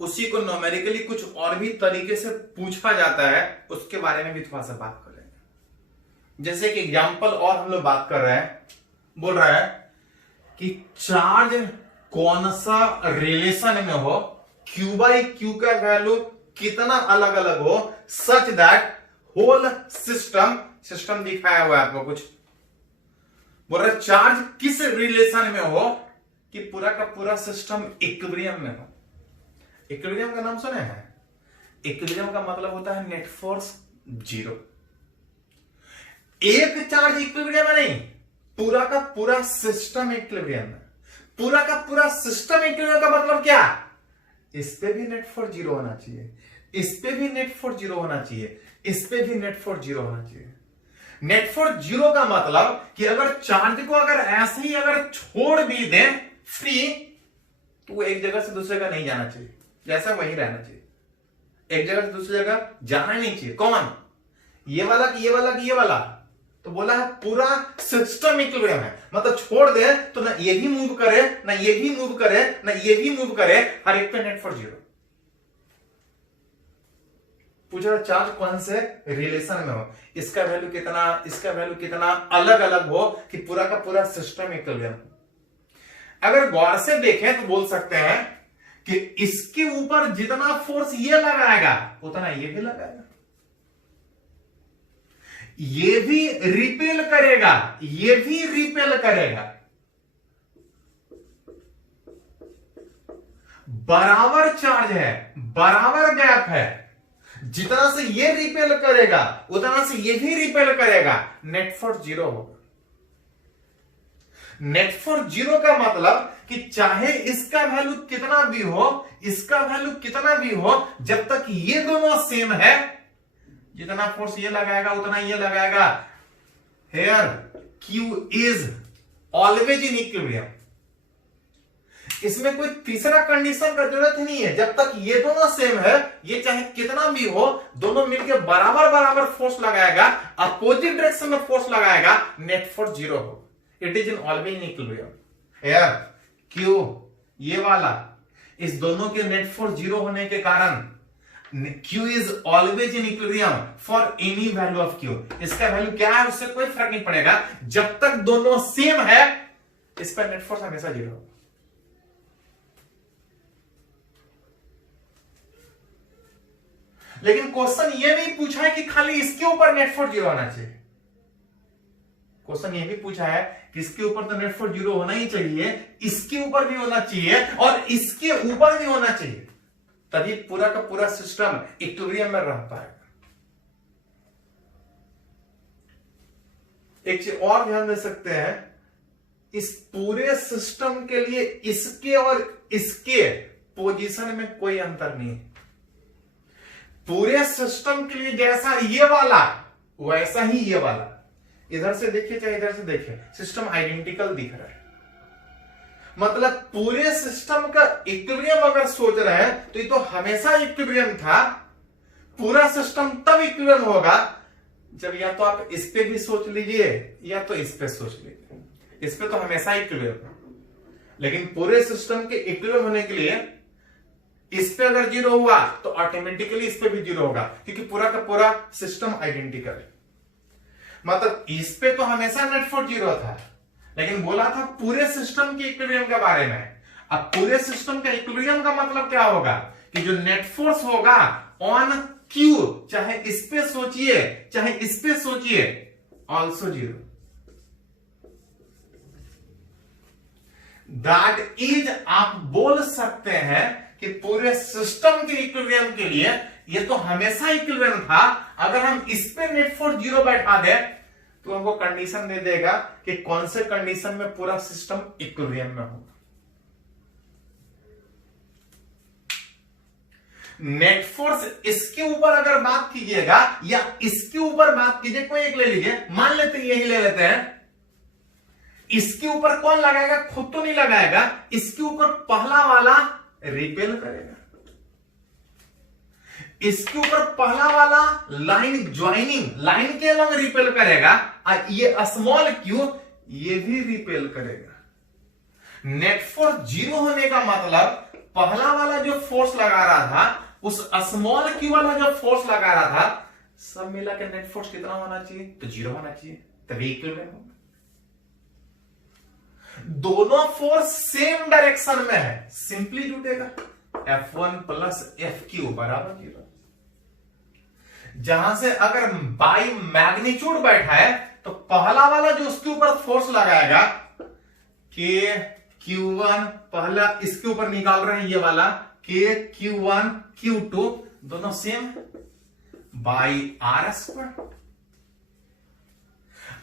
उसी को न्यूमेरिकली कुछ और भी तरीके से पूछा जाता है, उसके बारे में भी थोड़ा सा बात करेंगे। जैसे कि एग्जांपल और हम लोग बात कर रहे हैं, बोल रहा है कि चार्ज कौन सा रिलेशन में हो, Q बाई Q का वैल्यू कितना अलग अलग हो, सच दैट होल सिस्टम दिखाया हुआ है आपको कुछ, बोल रहा है चार्ज किस रिलेशन में हो कि पूरा का पूरा सिस्टम इक्विलिब्रियम में हो। इक्विलिब्रियम का नाम सुने हैं? इक्विलिब्रियम का मतलब होता है नेट फोर्स 0। एक चार्ज इक्विलिब्रियम में नहीं, पूरा का पूरा सिस्टम इक्विलिब्रियम में। पूरा का पूरा सिस्टम इक्विलिब्रियम का मतलब क्या? इस पे भी नेट फोर्स 0 होना चाहिए, इस पे भी नेट फोर्स 0 होना चाहिए, इस पे भी नेट फोर्स 0 होना चाहिए। नेट फोर्स 0 का मतलब कि अगर चार्ज को अगर ऐसे ही अगर छोड़ भी दें फ्री, तो वो एक जगह से दूसरे जगह नहीं जाना चाहिए, जैसा वही रहना चाहिए। एक जगह से दूसरी जगह जाना ही नहीं चाहिए। कौन? ये वाला कि ये वाला कि ये वाला? तो बोला है पूरा सिस्टम इक्विलिब्रियम है, मतलब छोड़ दे तो ना ये भी मूव करे, ना ये भी मूव करे, ना ये भी मूव करे, हर एक पे नेट फोर्स 0। पूछ रहा चार्ज कौन से रिलेशन में हो, इसका वैल्यू कितना, इसका वैल्यू कितना अलग अलग हो कि पूरा का पूरा सिस्टम इक्विलिब्रियम। अगर गौर से देखें तो बोल सकते हैं कि इसके ऊपर जितना फोर्स ये लगाएगा उतना ये भी लगाएगा, ये भी रिपेल करेगा, ये भी रिपेल करेगा। बराबर चार्ज है, बराबर गैप है, जितना से ये रिपेल करेगा उतना से ये भी रिपेल करेगा, नेट फोर्स 0 होगा। नेट फोर्स 0 का मतलब कि चाहे इसका वैल्यू कितना भी हो, इसका वैल्यू कितना भी हो, जब तक ये दोनों सेम है, जितना फोर्स ये लगाएगा उतना ये लगाएगा। Here Q is always in equilibrium. इसमें कोई तीसरा कंडीशन का जरूरत ही नहीं है, जब तक ये दोनों सेम है, ये चाहे कितना भी हो, दोनों मिलकर बराबर बराबर फोर्स लगाएगा, अपोजिट डायरेक्शन में फोर्स लगाएगा, नेट फोर्स 0 हो। It is in always in equilibrium. Here Q ये वाला, इस दोनों के नेट फोर्स 0 होने के कारण Q is always in equilibrium for any value of Q। इसका वैल्यू क्या है उससे कोई फर्क नहीं पड़ेगा, जब तक दोनों सेम है इस पर नेट फोर्स हमेशा 0 होगा। लेकिन क्वेश्चन ये नहीं पूछा है कि खाली इसके ऊपर नेट फोर्स 0 होना चाहिए। क्वेश्चन ये भी पूछा है कि इसके ऊपर तो नेट फोर्स 0 होना ही चाहिए, इसके ऊपर भी होना चाहिए और इसके ऊपर भी होना चाहिए, तभी पूरा का पूरा सिस्टम इक्विलिब्रियम में रह पाएगा। एक चीज और ध्यान दे सकते हैं, इस पूरे सिस्टम के लिए इसके और इसके पोजीशन में कोई अंतर नहीं है। पूरे सिस्टम के लिए जैसा ये वाला वैसा ही ये वाला, इधर से देखिए चाहे इधर से देखिए, सिस्टम आइडेंटिकल दिख रहा है। मतलब पूरे सिस्टम का इक्विलिब्रियम अगर सोच रहे हैं तो ये तो हमेशा इक्विलिब्रियम था। पूरा सिस्टम तब इक्विलिब्रियम होगा जब या तो आप इस पे भी सोच लीजिए या तो इस पे सोच लीजिए। इस पे तो हमेशा इक्विलिब्रियम, लेकिन पूरे सिस्टम के इक्विलिब्रियम होने के लिए इस पे अगर जीरो हुआ तो ऑटोमेटिकली इस पे भी जीरो होगा, क्योंकि पूरा का पूरा सिस्टम आइडेंटिकल है। मतलब इस पे तो हमेशा नेट फोर्स जीरो था, लेकिन बोला था पूरे सिस्टम के इक्विलिब्रियम के बारे में। अब पूरे सिस्टम का इक्विलिब्रियम का मतलब क्या होगा कि जो नेट फोर्स होगा ऑन क्यू, चाहे इस पे सोचिए चाहे इस पे सोचिए, ऑल्सो जीरो। दैट इज, आप बोल सकते हैं कि पूरे सिस्टम के इक्विलिब्रियम के लिए ये तो हमेशा इक्विलिब्रियम था। अगर हम इस पे नेट फोर्स जीरो बैठा दे तो हमको कंडीशन दे देगा कि कौन से कंडीशन में पूरा सिस्टम इक्विलिब्रियम में होगा। नेट फोर्स इसके ऊपर अगर बात कीजिएगा या इसके ऊपर बात कीजिए, कोई एक ले लीजिए, मान लेते हैं यही ले लेते हैं। इसके ऊपर कौन लगाएगा? खुद तो नहीं लगाएगा, इसके ऊपर पहला वाला रिपेल करेगा। इसके ऊपर पहला वाला लाइन ज्वाइनिंग, लाइन के अलग रिपेल करेगा, और ये स्मॉल क्यू ये भी रिपेल करेगा। नेट फोर्स जीरो होने का मतलब पहला वाला जो फोर्स लगा रहा था, उस स्मॉल क्यू वाला जो फोर्स लगा रहा था, सब मिला के नेट फोर्स कितना होना चाहिए? तो जीरो होना चाहिए, तभी इक्विलिब्रियम होगा। दोनों फोर्स सेम डायरेक्शन में है, सिंपली जुटेगा। F1 प्लस FQ बराबर जीरो। जहां से अगर बाई मैग्नीट्यूड बैठा है तो पहला वाला जो उसके ऊपर फोर्स लगाएगा के Q1, पहला इसके ऊपर निकाल रहे हैं ये वाला के Q1 Q2 दोनों सेम बाई R स्क्वायर।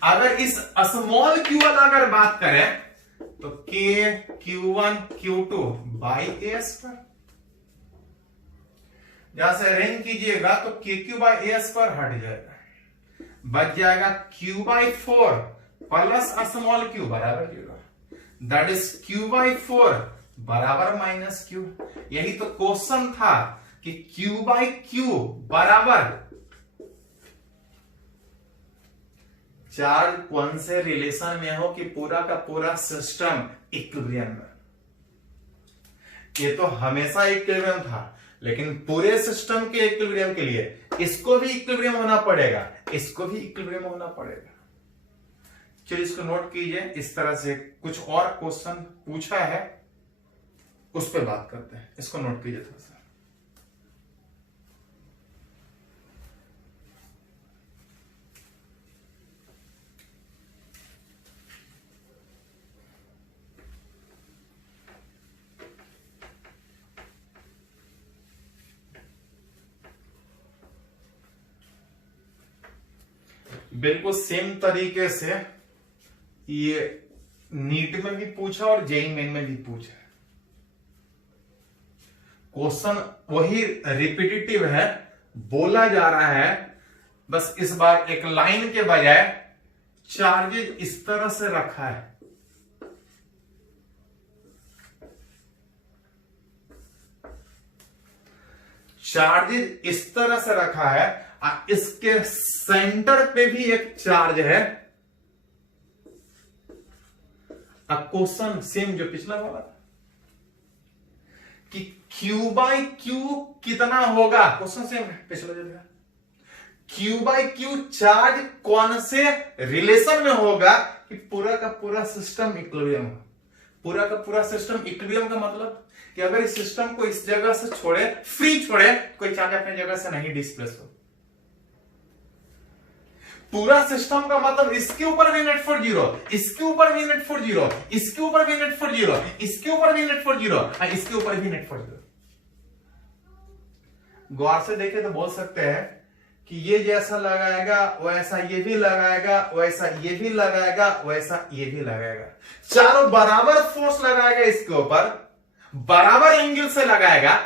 अगर इस स्मॉल क्यू वाला अगर बात करें तो के Q1 Q2 by A square. जहां से अरेंज कीजिएगा तो KQ बाई ए स्क्वायर हट जाएगा, बच जाएगा Q by 4 plus small Q बराबर जीरो। दैट इज Q बाई 4 बराबर माइनस क्यू। यही तो क्वेश्चन था कि Q बाई क्यू बराबर चार्ज कौन से रिलेशन में हो कि पूरा का पूरा सिस्टम इक्विलिब्रियम में। ये तो हमेशा इक्विलिब्रियम था, लेकिन पूरे सिस्टम के इक्विलिब्रियम के लिए इसको भी इक्विलिब्रियम होना पड़ेगा, इसको भी इक्विलिब्रियम होना पड़ेगा। चलिए इसको नोट कीजिए। इस तरह से कुछ और क्वेश्चन पूछा है, उस पर बात करते हैं। इसको नोट कीजिए थोड़ा सा। बिल्कुल सेम तरीके से ये नीट में भी पूछा और जेईई मेन में भी पूछा। क्वेश्चन वही रिपीटेटिव है, बोला जा रहा है, बस इस बार एक लाइन के बजाय चार्जेज इस तरह से रखा है। चार्जेज इस तरह से रखा है, इसके सेंटर पे भी एक चार्ज है। क्वेश्चन सेम जो पिछला वाला था कि Q बाई क्यू कितना होगा, क्वेश्चन सेम है पिछला जो था। Q बाई क्यू चार्ज कौन से रिलेशन में होगा कि पूरा का पूरा सिस्टम इक्विलिब्रियम हो। पूरा का पूरा सिस्टम इक्विलिब्रियम का मतलब कि अगर इस सिस्टम को इस जगह से छोड़े, फ्री छोड़े, कोई चार्ज अपनी जगह से नहीं डिस्प्लेस हो। पूरा सिस्टम का मतलब इसके ऊपर भी नेट फोर्स जीरो, इसके ऊपर भी नेट फोर्स जीरो, इसके ऊपर भी नेट फोर्स जीरो, इसके ऊपर भी नेट फोर्स जीरो, इसके ऊपर भी नेट फोर्स जीरो। गौर से देखे तो बोल सकते हैं कि ये जैसा लगाएगा वैसा ये भी लगाएगा, वैसा ये भी लगाएगा, वैसा ये भी लगाएगा। चारों बराबर फोर्स लगाएगा, इसके ऊपर बराबर एंगल से लगाएगा,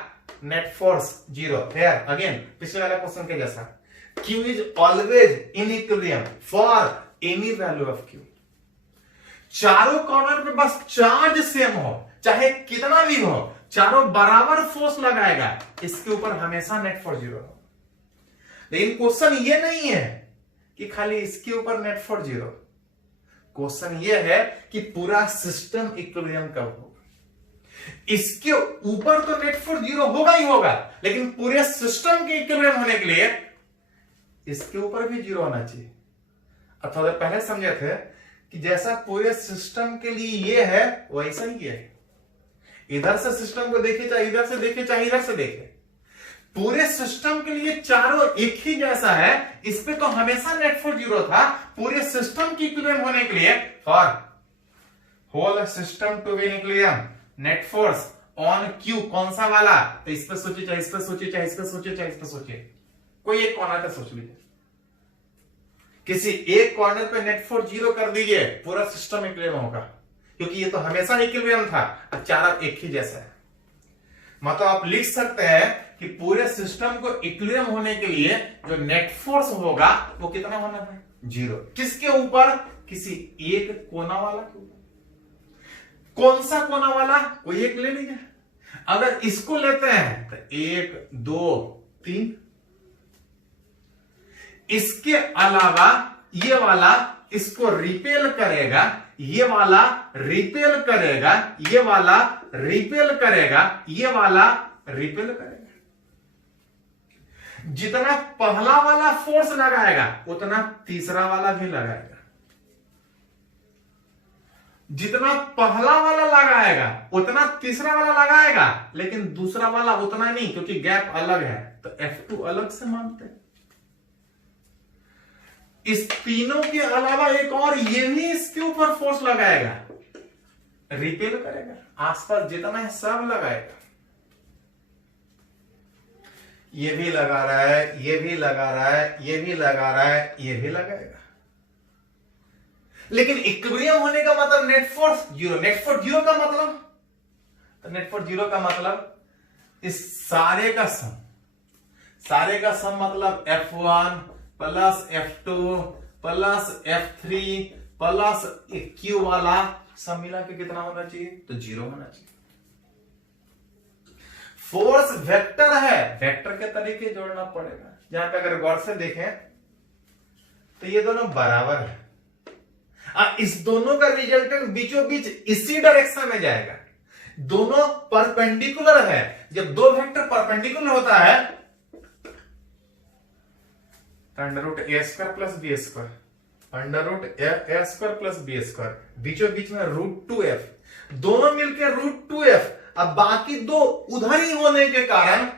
net force zero. Here again पिछले वाला क्वेश्चन के जैसा, Q is always in equilibrium for any value of Q। चारों कॉर्नर पे बस चार्ज सेम हो, चाहे कितना भी हो, चारों बराबर फोर्स लगाएगा, इसके ऊपर हमेशा नेट फोर्स जीरो हो। लेकिन क्वेश्चन ये नहीं है कि खाली इसके ऊपर नेट फोर्स जीरो। क्वेश्चन ये है कि पूरा सिस्टम इक्विलिब्रियम कब होगा। इसके ऊपर तो नेट फोर्स 0 होगा ही होगा, लेकिन पूरे सिस्टम के इक्विलिब्रियम होने के लिए इसके ऊपर भी 0 होना चाहिए। अब थोड़ा पहले समझे थे कि जैसा पूरे सिस्टम के लिए ये है वैसा ही है। इधर से सिस्टम को देखे चाहे इधर से देखे चाहे इधर से देखे, पूरे सिस्टम के लिए चारों एक ही जैसा है। इस पे तो हमेशा नेट फोर्स 0 था। पूरे सिस्टम की इक्विलिब्रियम होने के लिए for whole system to be in equilibrium net force on Q, कौन सा वाला? तो इस पे सोचिए चाहे इस पे सोचिए चाहे इस पे सोचिए चाहे इस पे सोचिए, कोई एक कॉर्नर पे सोच लीजिए। किसी एक कॉर्नर पे नेट फोर्स 0 कर दीजिए, पूरा सिस्टम इक्विलिब्रियम होगा, क्योंकि ये तो हमेशा इक्विलिब्रियम था। अब चारा एक ही जैसा है। मतलब आप लिख सकते हैं कि पूरे सिस्टम को इक्विलिब्रियम होने के लिए जो नेट फोर्स होगा वो कितना होना है? 0। किसके ऊपर? किसी एक कोना वाला के ऊपर। कौन सा कोना वाला? कोई एक ले लीजिए। अगर इसको लेते हैं तो 1 2 3, इसके अलावा ये वाला इसको रिपेल करेगा, ये वाला रिपेल करेगा, ये वाला रिपेल करेगा, ये वाला रिपेल करेगा। जितना पहला वाला फोर्स लगाएगा उतना तीसरा वाला भी लगाएगा। जितना पहला वाला लगाएगा उतना तीसरा वाला लगाएगा, लेकिन दूसरा वाला उतना नहीं, क्योंकि गैप अलग है। तो F2 अलग से मानते हैं। इस तीनों के अलावा एक और ये भी इसके ऊपर फोर्स लगाएगा, रिपेल करेगा। आसपास जितना है सब लगाएगा। ये भी लगा रहा है, ये भी लगा रहा है, ये भी लगा रहा है, ये भी लगाएगा। लेकिन इक्विलिब्रियम होने का मतलब नेट फोर्स 0। नेट फोर्स 0 का मतलब, तो नेट फोर्स 0 का मतलब इस सारे का सम मतलब F1 plus F2 plus F3 plus Q वाला सब मिला के कितना होना चाहिए? तो 0 होना चाहिए। फोर्स वेक्टर है, वेक्टर के तरीके जोड़ना पड़ेगा। जहां पे अगर गौर से देखें तो ये दोनों बराबर है। इस दोनों का रिजल्टेंट बीचों बीच इसी डायरेक्शन में जाएगा। दोनों परपेंडिकुलर है। जब दो वेक्टर परपेंडिकुलर होता है अंडर रूट ए square plus B square, under root ए स्क्वायर प्लस बी स्क्वायर, बीचों बीच में √2f, दोनों मिलकर √2f। अब बाकी दो उधर ही होने के कारण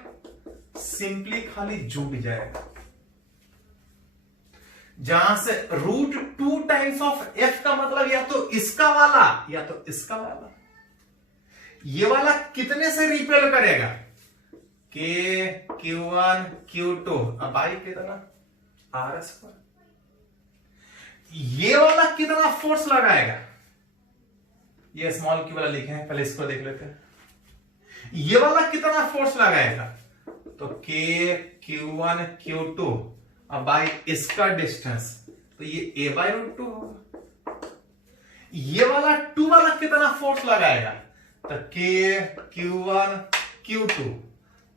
सिंपली खाली जुड़ जाएगा। जहां से √2 टाइम्स ऑफ f का मतलब या तो इसका वाला या तो इसका वाला। ये वाला कितने से रिपेल करेगा? k q1 q2, अब आई कितना? r square. ये वाला कितना फोर्स लगाएगा? ये स्मॉल q वाला लिखे हैं, पहले इसको देख लेते हैं। ये वाला कितना फोर्स लगाएगा? तो k q1 q2, अब बाई इसका डिस्टेंस, तो ये a बाई √2 होगा। ये वाला 2 वाला कितना फोर्स लगाएगा? तो k q1 q2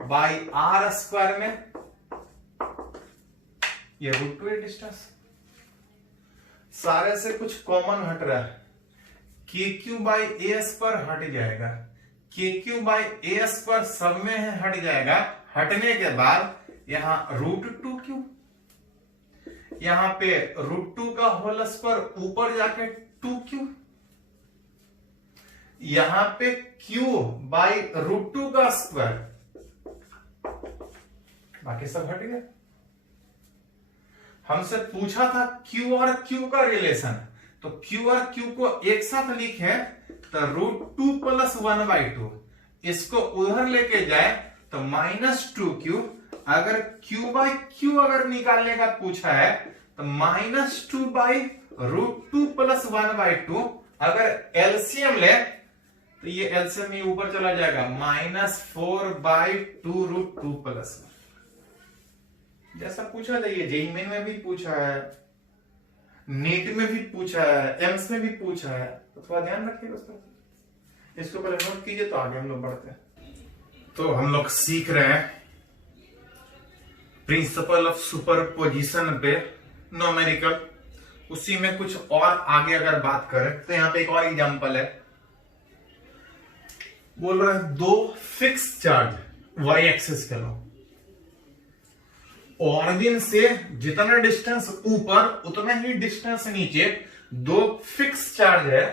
by r square में ये √2 डिस्टेंस। सारे से कुछ कॉमन हट रहा है, KQ बाई ए स्क्वायर हट जाएगा, KQ बाई ए स्क्वायर सब में है, हट जाएगा। हटने के बाद यहां √2q, यहां पे √2 का होल स्क्वायर ऊपर जाके 2q, यहां पे q बाई √2 का स्क्वायर, बाकी सब हट गया। हमसे पूछा था q और q का रिलेशन, तो q और q को एक साथ लिखे तो √2 प्लस 1/2, इसको उधर लेके जाए तो -2q। अगर q बाई q अगर निकालने का पूछा है तो -2 बाई √2 प्लस 1/2। अगर एलसीएम ले तो ये एलसीएम ये ऊपर चला जाएगा, -4/2 √2 प्लस 1। जैसा पूछा था ये जेईई मेन में भी पूछा है, नीट में भी पूछा है, एम्स में भी पूछा है, तो थोड़ा ध्यान रखिएगा उस पर। इसको पहले नोट कीजिए तो आगे हम लोग बढ़ते हैं। तो हम लोग सीख रहे हैं प्रिंसिपल ऑफ सुपरपोजिशन पे न्यूमेरिकल। उसी में कुछ और आगे अगर बात करें तो यहाँ पे एक और एग्जांपल है। बोल रहा है दो फिक्स चार्ज वाई एक्सिस के लो, ऑरिजिन से जितना डिस्टेंस ऊपर उतना ही डिस्टेंस नीचे दो फिक्स चार्ज है।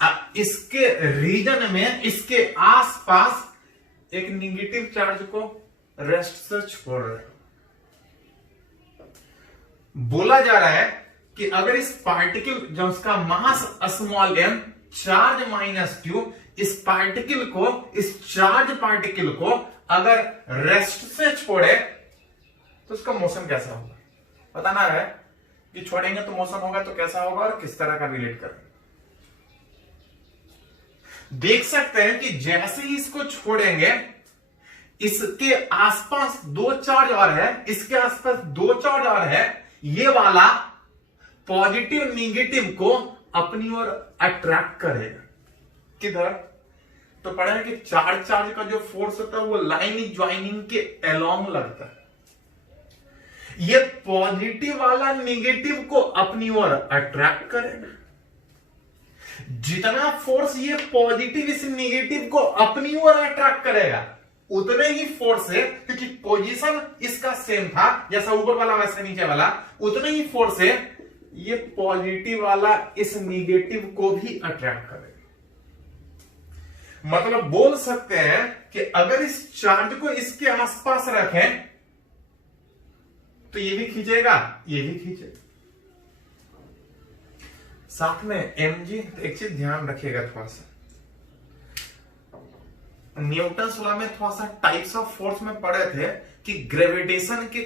अब इसके रीजन में इसके आसपास एक निगेटिव चार्ज को रेस्ट से छोड़ रहे हैं। बोला जा रहा है कि अगर इस पार्टिकल जो उसका mass small m charge -q इस पार्टिकल को, इस चार्ज पार्टिकल को अगर रेस्ट से छोड़े तो उसका मोशन कैसा होगा बताना है कि छोड़ेंगे तो मोशन होगा तो कैसा होगा और किस तरह का रिलेट करें। देख सकते हैं कि जैसे ही इसको छोड़ेंगे इसके आसपास दो चार्ज और है, इसके आसपास दो चार्ज और है, ये वाला पॉजिटिव निगेटिव को अपनी ओर अट्रैक्ट करेगा। किधर? तो पढ़ा है कि चार्ज का जो फोर्स होता है वो लाइन ज्वाइनिंग के अलोंग लगता है। ये पॉजिटिव वाला निगेटिव को अपनी ओर अट्रैक्ट करेगा। जितना फोर्स ये पॉजिटिव इस निगेटिव को अपनी ओर अट्रैक्ट करेगा उतने ही फोर्स है, क्योंकि पोजीशन इसका सेम था, जैसा ऊपर वाला वैसा नीचे वाला, उतने ही फोर्स है ये पॉजिटिव वाला इस निगेटिव को भी अट्रैक्ट करेगा। मतलब बोल सकते हैं कि अगर इस चार्ज को इसके आसपास रखें तो ये भी खींचेगा, ये भी खींचेगा। साथ में mg, एक चीज ध्यान रखिएगा थोड़ा सा, न्यूटन लॉ में थोड़ा सा टाइप्स ऑफ फोर्स में पढ़े थे कि ग्रेविटेशन के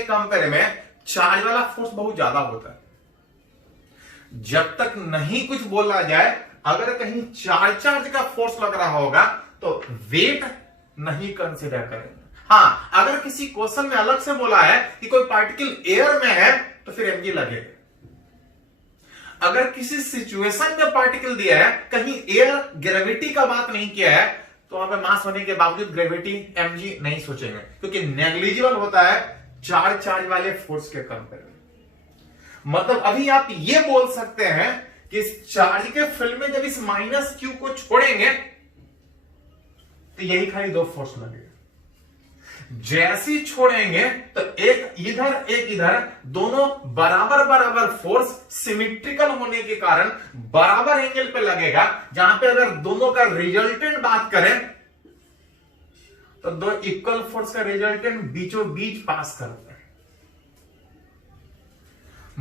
कंपेयर में चार्ज वाला फोर्स बहुत ज्यादा होता है। जब तक नहीं कुछ बोला जाए, अगर कहीं चार्ज का फोर्स लग रहा होगा तो वेट नहीं कंसीडर करेंगे। हाँ, अगर किसी क्वेश्चन में अलग से बोला है कि कोई पार्टिकल एयर में है तो फिर mg लगेगा। अगर किसी सिचुएशन में पार्टिकल दिया है, कहीं एयर ग्रेविटी का बात नहीं किया है, तो वहां पे मास होने के बावजूद ग्रेविटी mg नहीं सोचेंगे, क्योंकि नेग्लिजिबल होता है चार्ज वाले फोर्स के कंपेयर में। मतलब अभी आप ये बोल सकते हैं कि इस चार्ज के फील्ड में जब इस -q को छोड़ेंगे तो यही खाली दो फोर्स लगेगा। जैसे ही छोड़ेंगे तो एक इधर दोनों बराबर फोर्स सिमेट्रिकल होने के कारण बराबर एंगल पे लगेगा। जहां पे अगर दोनों का रिजल्टेंट बात करें तो दो इक्वल फोर्स का रिजल्टेंट बीचों बीच पास करता है।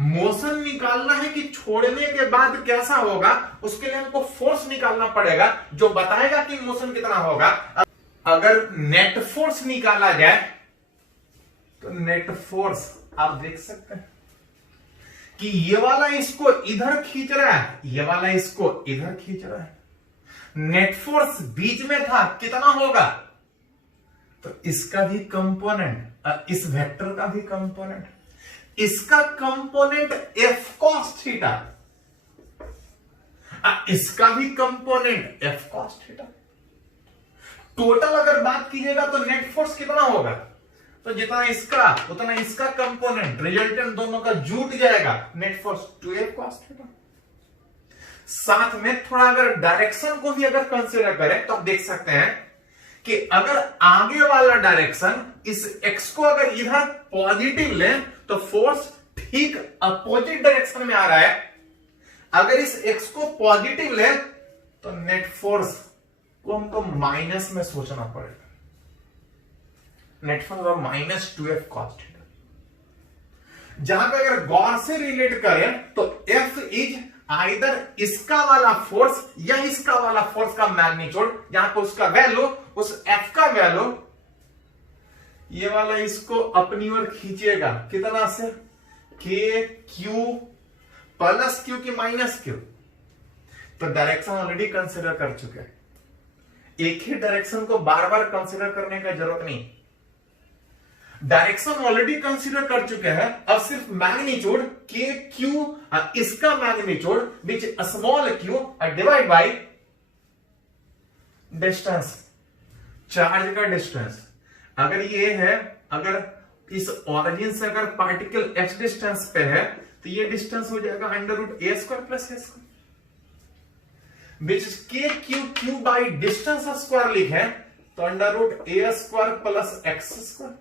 मोशन निकालना है कि छोड़ने के बाद कैसा होगा, उसके लिए हमको फोर्स निकालना पड़ेगा जो बताएगा कि मोशन कितना होगा। अगर नेट फोर्स निकाला जाए तो नेट फोर्स आप देख सकते हैं कि ये वाला इसको इधर खींच रहा है, ये वाला इसको इधर खींच रहा है। नेट फोर्स बीच में था, कितना होगा? तो इसका भी कंपोनेंट, इस वेक्टर का भी कंपोनेंट, इसका कंपोनेंट एफ कॉस थीटा, इसका भी component F cos theta. Total अगर बात कीजिएगा तो नेट फोर्स कितना होगा? तो जितना इसका उतना इसका कंपोनेंट, रिजल्टेंट दोनों का जुट जाएगा, net force 2f cos theta. साथ में थोड़ा अगर डायरेक्शन को भी अगर कंसीडर करें तो आप देख सकते हैं कि अगर आगे वाला डायरेक्शन इस x को अगर इधर पॉजिटिव लें तो फोर्स ठीक अपोजिट डायरेक्शन में आ रहा है। अगर इस x को पॉजिटिव लें तो नेट फोर्स को हमको माइनस में सोचना पड़ेगा। Net force -2f cos theta. जहां पे अगर गौर से रिलेट करें तो F इज आइदर इसका वाला फोर्स या इसका वाला फोर्स का मैग्नीट्यूड, जहां पे उसका वैल्यू, उस F का वैल्यू ये वाला इसको अपनी ओर खींचेगा। कितना से? K Q प्लस Q की माइनस Q। तो डायरेक्शन ऑलरेडी कंसिडर कर चुके हैं, एक ही डायरेक्शन को बार बार कंसीडर करने का जरूरत नहीं। डायरेक्शन ऑलरेडी कंसीडर कर चुके हैं, अब सिर्फ मैग्नीट्यूड के क्यू, इसका magnitude which small Q divide by distance, charge का डिस्टेंस। अगर ये है, अगर इस ऑरिजिन से अगर पार्टिकल x डिस्टेंस पे है तो ये डिस्टेंस हो जाएगा √a² + a²। विच इज के Q Q by distance square लिखे तो अंडर रूट ए स्क्वायर प्लस एक्स स्क्वायर।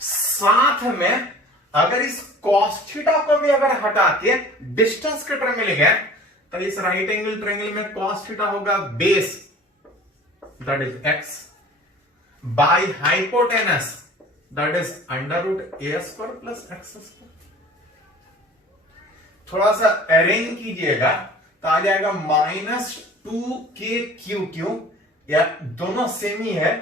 साथ में अगर इस cos थीटा को भी अगर हटा के डिस्टेंस के टर्म में लिखे तो इस राइट एंगल ट्रायंगल में cos थीटा होगा base that is x by hypotenuse that is under root A square plus x square. थोड़ा सा अरेंज कीजिएगा तो आ जाएगा -2k या दोनों सेम ही है,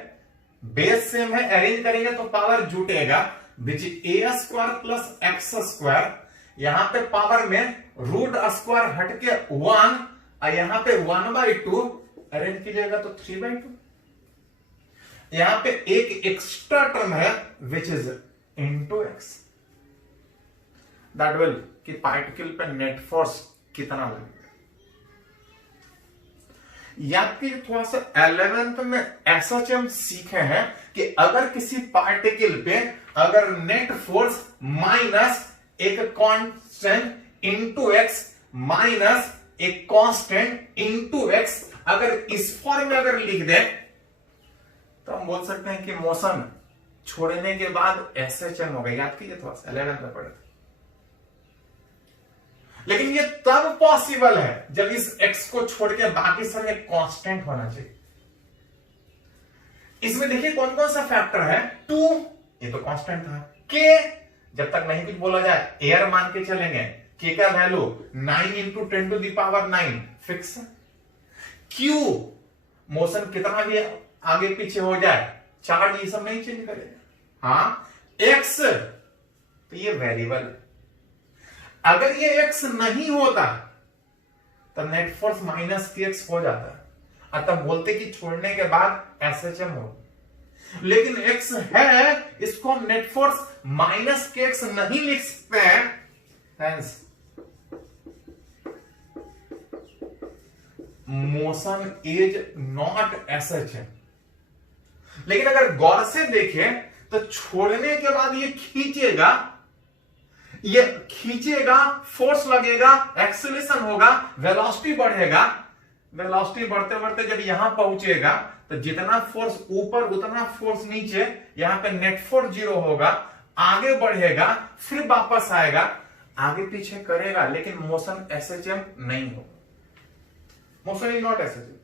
बेस सेम है, अरेंज करेंगे तो पावर जुटेगा विच ए स्क्वायर प्लस एक्स स्क्वायर। यहां पे पावर में रूट स्क्वायर हटके 1 और यहां पे 1/2 अरेंज कीजिएगा तो 3/2। यहां पे एक एक्स्ट्रा टर्म है which is into x. That will कि पार्टिकल पे नेट फोर्स कितना लगेगा। याद कीजिए थोड़ा सा 11th में ऐसा हम सीखे हैं कि अगर किसी पार्टिकल पे अगर नेट फोर्स माइनस एक कांस्टेंट इनटू एक्स माइनस एक कांस्टेंट इनटू एक्स अगर इस फॉर्म में अगर लिख दे तो हम बोल सकते हैं कि मोशन छोड़ने के बाद एसएचएम हो गया। याद कीजिए थोड़ा सा 11th में पढ़े। लेकिन ये तब पॉसिबल है जब इस x को छोड़ के बाकी सब एक कांस्टेंट होना चाहिए। इसमें देखिए कौन कौन सा फैक्टर है। 2 ये तो कांस्टेंट था, k जब तक नहीं कुछ बोला जाए एयर मान के चलेंगे, k का value 9 into 10 to the power 9 fix है। q मोशन कितना भी आगे पीछे हो जाए चार्ज ये सब नहीं चेंज करेगा। हाँ x तो ये वेरिएबल है। अगर ये x नहीं होता तो net force minus k x हो जाता है, तब बोलते कि छोड़ने के बाद एसएचएम हो। लेकिन x है, इसको हम net force minus k x नहीं लिख सकते हैं, hence motion is not SHM. लेकिन अगर गौर से देखें तो छोड़ने के बाद ये खींचेगा, फोर्स लगेगा, एक्सेलरेशन होगा, वेलोसिटी बढ़ेगा। वेलोसिटी बढ़ते बढ़ते जब यहां पहुंचेगा तो जितना फोर्स ऊपर उतना फोर्स नीचे, यहां पे नेट फोर्स 0 होगा, आगे बढ़ेगा फिर वापस आएगा, आगे पीछे करेगा, लेकिन मोशन एसएचएम नहीं होगा। Motion is not SHM.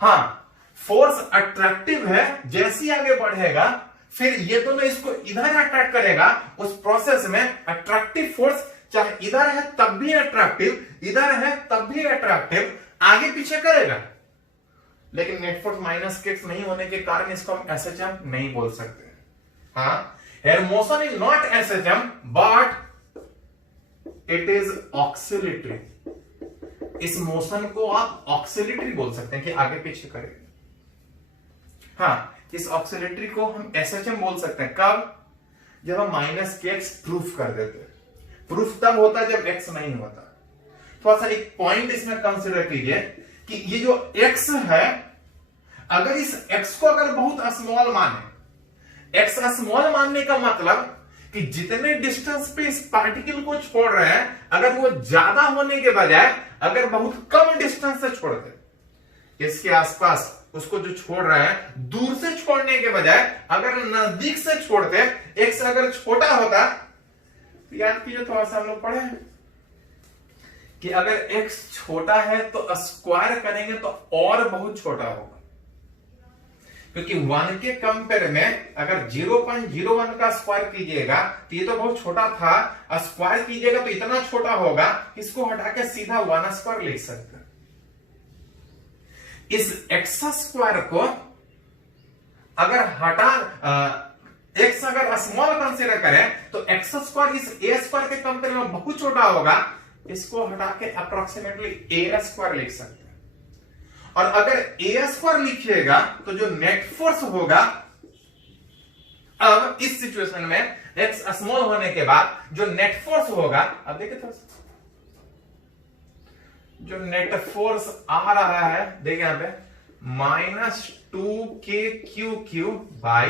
हाँ फोर्स अट्रैक्टिव है, जैसे ही आगे बढ़ेगा फिर ये दोनों इसको इधर अट्रैक्ट करेगा। उस प्रोसेस में अट्रैक्टिव फोर्स चाहे इधर है तब भी अट्रैक्टिव, इधर है तब भी अट्रैक्टिव, आगे पीछे करेगा। लेकिन net force minus k x नहीं होने के कारण इसको हम एसएचएम नहीं बोल सकते। हाँ here motion is not SHM but it is oscillatory. इस मोशन को आप ऑक्सिलेटरी बोल सकते हैं कि आगे पीछे करेगा। हाँ इस ऑक्सिलेटरी को हम एसएचएम बोल सकते हैं कब? जब हम माइनस के एक्स प्रूफ कर देते हैं। प्रूफ तब होता है जब एक्स नहीं होता। थोड़ा सा एक पॉइंट इसमें कंसीडर कीजिए कि ये जो एक्स है, अगर इस एक्स को अगर बहुत स्मॉल माने, एक्स स्मॉल मानने का मतलब कि जितने डिस्टेंस पे इस पार्टिकल को छोड़ रहे हैं अगर वो ज्यादा होने के बजाय अगर बहुत कम डिस्टेंस से छोड़ दे, इसके आसपास उसको जो छोड़ रहा है दूर से छोड़ने के बजाय अगर नजदीक से छोड़ते, एक्स अगर छोटा होता तो याद कीजिए थोड़ा सा हम लोग पढ़े हैं कि अगर एक्स छोटा है तो स्क्वायर करेंगे तो और बहुत छोटा होगा, क्योंकि 1 के कंपेयर में अगर 0.01 का स्क्वायर कीजिएगा तो ये तो बहुत छोटा था, स्क्वायर कीजिएगा तो इतना छोटा होगा, इसको हटा के सीधा 1 स्क्वायर लिख सकते हैं। इस एक्स स्क्वायर को अगर हटा एक्स अगर स्मॉल कंसीडर करें तो एक्स स्क्वायर इस ए स्क्वायर के कंपेयर में बहुत छोटा होगा, इसको हटा के अप्रोक्सीमेटली ए स्क्वायर लिख सकते हैं। और अगर ए स्क्वायर लिखिएगा तो जो नेट फोर्स होगा, अब इस सिचुएशन में एक्स स्मॉल होने के बाद जो नेट फोर्स होगा, अब देखिए थोड़ा सा जो नेट फोर्स आ रहा है, देखिए यहां पे -2k by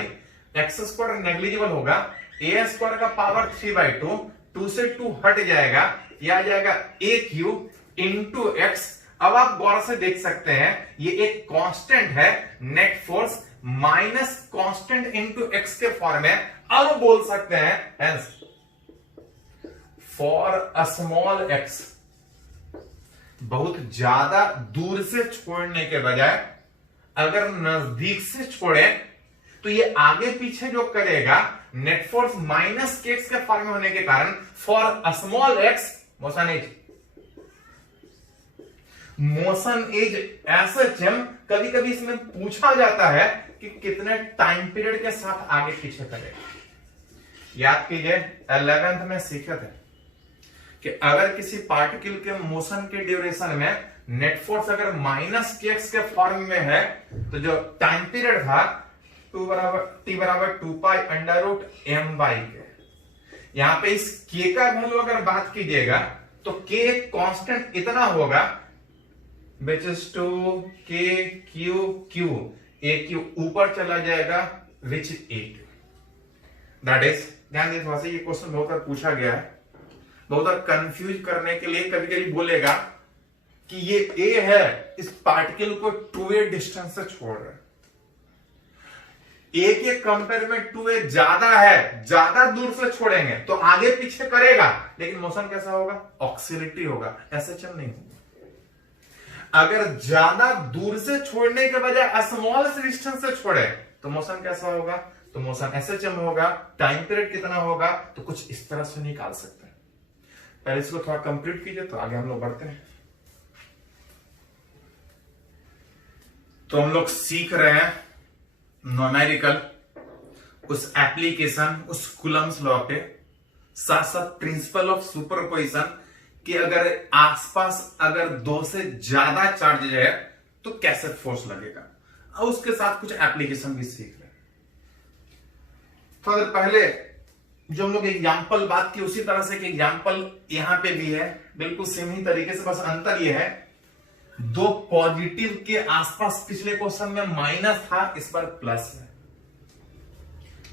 x square negligible होगा, ए स्क्वायर का पावर 3/2, 2 से 2 हट जाएगा, ये आ जाएगा ए क्यू इंटू एक्स। अब आप गौर से देख सकते हैं ये एक कांस्टेंट है, net force minus constant into x के फॉर्म में। अब बोल सकते हैं hence for a small x, बहुत ज्यादा दूर से छोड़ने के बजाय अगर नजदीक से छोड़े तो ये आगे पीछे जो करेगा net force minus k x के फॉर्म में होने के कारण for a small x motion is SHM. कभी कभी इसमें पूछा जाता है कि कितने टाइम पीरियड के साथ आगे पीछे करेगा। याद कीजिए 11th में सीखे थे कि अगर किसी पार्टिकल के मोशन के ड्यूरेशन में नेट फोर्स अगर माइनस के एक्स के फॉर्म में है तो जो टाइम पीरियड था t बराबर 2 pi under root m by k. यहां पे इस k का वैल्यू अगर बात कीजिएगा तो k एक कांस्टेंट इतना होगा which is two k q q, a q ऊपर चला जाएगा which is a q। That is, ध्यान दीजिए थोड़ा सा, ये क्वेश्चन बहुत बार पूछा गया है, बहुत बार कंफ्यूज करने के लिए कभी कभी बोलेगा कि ये a है, इस पार्टिकल को 2a डिस्टेंस से छोड़ रहा है, a के कंपेयर में 2a ज्यादा है, ज्यादा दूर से छोड़ेंगे तो आगे पीछे करेगा, लेकिन मोशन कैसा होगा? ऑक्सिलिटी होगा, एसएचएम नहीं होगा। अगर ज्यादा दूर से छोड़ने के बजाय स्मॉल डिस्टेंस से छोड़े तो मोशन कैसा होगा? तो मोशन एसएचएम होगा। टाइम पीरियड कितना होगा? तो कुछ इस तरह से निकाल सकते हैं। पहले इसको थोड़ा कंप्लीट कीजिए तो आगे हम लोग बढ़ते हैं। तो हम लोग सीख रहे हैं न्यूमेरिकल, उस एप्लीकेशन, उस कूलम्स लॉ के साथ साथ प्रिंसिपल ऑफ सुपरपोजिशन कि अगर आसपास अगर 2 से ज्यादा चार्ज है तो कैसे फोर्स लगेगा, और उसके साथ कुछ एप्लीकेशन भी सीख रहे हैं। थोड़ा देर पहले जो हम लोग एग्जाम्पल बात की उसी तरह से कि एग्जाम्पल यहां पे भी है, बिल्कुल सेम ही तरीके से, बस अंतर यह है 2 पॉजिटिव के आसपास पिछले क्वेश्चन में माइनस था, इस बार प्लस है।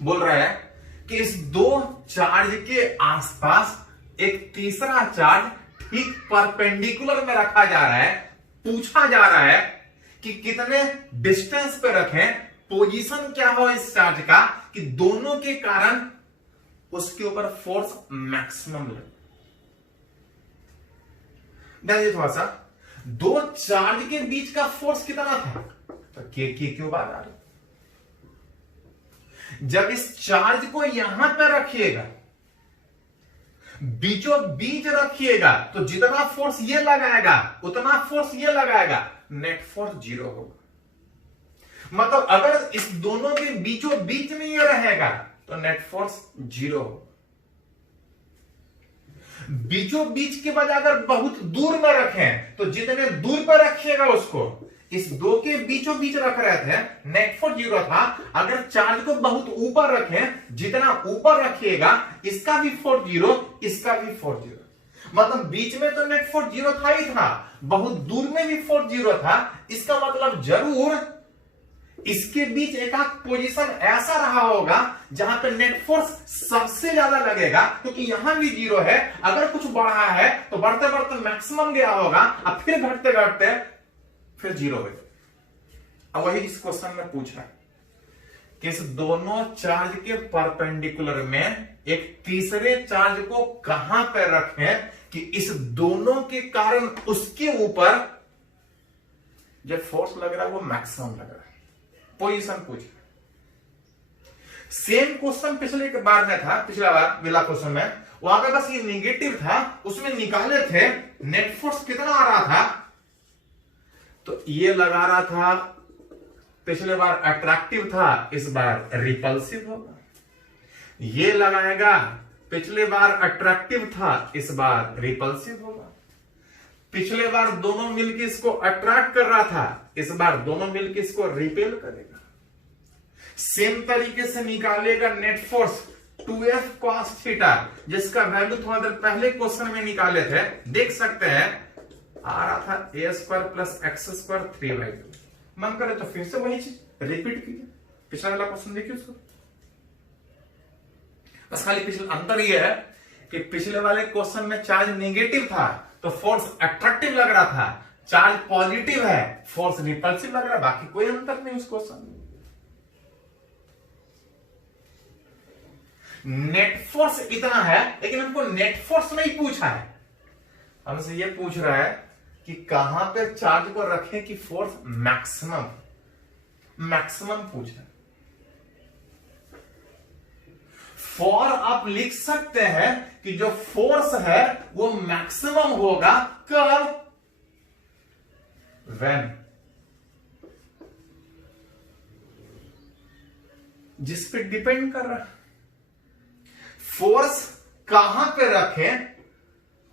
बोल रहा है कि इस 2 चार्ज के आसपास एक तीसरा चार्ज ठीक परपेंडिकुलर में रखा जा रहा है। पूछा जा रहा है कि कितने डिस्टेंस पे रखें, पोजीशन क्या हो इस चार्ज का कि दोनों के कारण उसके ऊपर फोर्स मैक्सिमम लगे। देखिए थोड़ा सा, 2 चार्ज के बीच का फोर्स कितना था? तो के क्यों बात आ रही? जब इस चार्ज को यहां पर रखिएगा, बीचों बीच रखिएगा, तो जितना फोर्स ये लगाएगा उतना फोर्स ये लगाएगा, नेट फोर्स 0 होगा। मतलब अगर इस दोनों के बीचों बीच में ये रहेगा तो नेट फोर्स 0 होगा। बीचों बीच के बजाय अगर बहुत दूर में रखें तो जितने दूर पर रखिएगा उसको, इस 2 के बीचों बीच रख रहे थे, नेट फोर्स 0 था। अगर चार्ज को बहुत ऊपर रखें, जितना ऊपर रखिएगा इसका भी फोर्स 0, इसका भी फोर्स 0। मतलब बीच में तो नेट फोर्स 0 था ही था, बहुत दूर में भी फोर्स 0 था। इसका मतलब जरूर इसके बीच एक पोजीशन ऐसा रहा होगा जहां पे नेट फोर्स सबसे ज्यादा लगेगा, क्योंकि यहां भी 0 है। अगर कुछ बढ़ा है तो बढ़ते बढ़ते मैक्सिमम गया होगा, अब फिर घटते घटते फिर 0 हो गया। अब वही इस क्वेश्चन में पूछा कि इस दोनों चार्ज के परपेंडिकुलर में एक तीसरे चार्ज को कहां पर रखें कि इस दोनों के कारण उसके ऊपर जो फोर्स लग रहा है वो मैक्सिमम लग रहा है। पोजीशन पूछ, सेम क्वेश्चन पिछले बार में था, पिछला बार वाला क्वेश्चन में वहां पे बस ये नेगेटिव था, उसमें निकाले थे नेट फोर्स कितना आ रहा था। तो ये लगा रहा था, पिछले बार अट्रैक्टिव था, इस बार रिपल्सिव होगा। ये लगाएगा, पिछले बार अट्रैक्टिव था, इस बार रिपल्सिव होगा। पिछले बार दोनों मिलकर इसको अट्रैक्ट कर रहा था, इस बार दोनों मिलकर इसको रिपेल करेगा। सेम तरीके से निकालेगा net force 2f cos theta, जिसका वैल्यू थोड़ा देर पहले क्वेश्चन में निकाले थे, देख सकते हैं आ रहा था a² प्लस x² 3/2। मन करे तो फिर से वही चीज रिपीट कीजिए, पिछला वाला क्वेश्चन देखिए उसको। बस खाली पिछला अंतर यह है कि पिछले वाले क्वेश्चन में चार्ज नेगेटिव था तो फोर्स अट्रैक्टिव लग रहा था, चार्ज पॉजिटिव है फोर्स रिपल्सिव लग रहा है, बाकी कोई अंतर नहीं उस क्वेश्चन में। नेट फोर्स इतना है, लेकिन हमको नेट फोर्स नहीं पूछा है, हमसे ये पूछ रहा है कि कहां पे चार्ज को रखें कि फोर्स मैक्सिमम पूछा है। फॉर आप लिख सकते हैं कि जो फोर्स है वो मैक्सिमम होगा कब, व्हेन, जिस पे डिपेंड कर रहा है। फोर्स कहां पे रखें,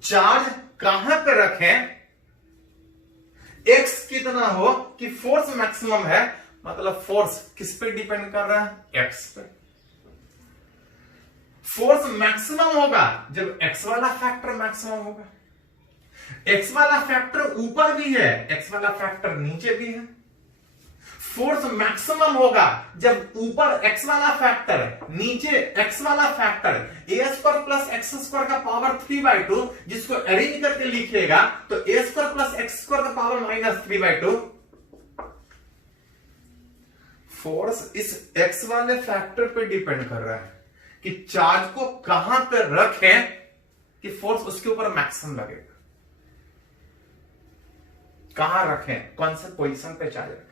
चार्ज कहां पे रखें, एक्स कितना हो कि फोर्स मैक्सिमम है, मतलब फोर्स किस पे डिपेंड कर रहा है, एक्स पे। फोर्स मैक्सिमम होगा जब एक्स वाला फैक्टर मैक्सिमम होगा। एक्स वाला फैक्टर ऊपर भी है, एक्स वाला फैक्टर नीचे भी है। फोर्स मैक्सिमम होगा जब ऊपर एक्स वाला फैक्टर नीचे एक्स वाला फैक्टर ए स्क्वायर प्लस एक्स स्क्वायर का पावर 3/2, जिसको अरेंज करके लिखिएगा तो A square plus x square का पावर -3/2। फोर्स इस एक्स वाले फैक्टर पे डिपेंड कर रहा है कि चार्ज को कहां पे रखें कि फोर्स उसके ऊपर मैक्सिमम लगेगा। कहां रखें, कौन से पोजीशन पे चार्ज रखें।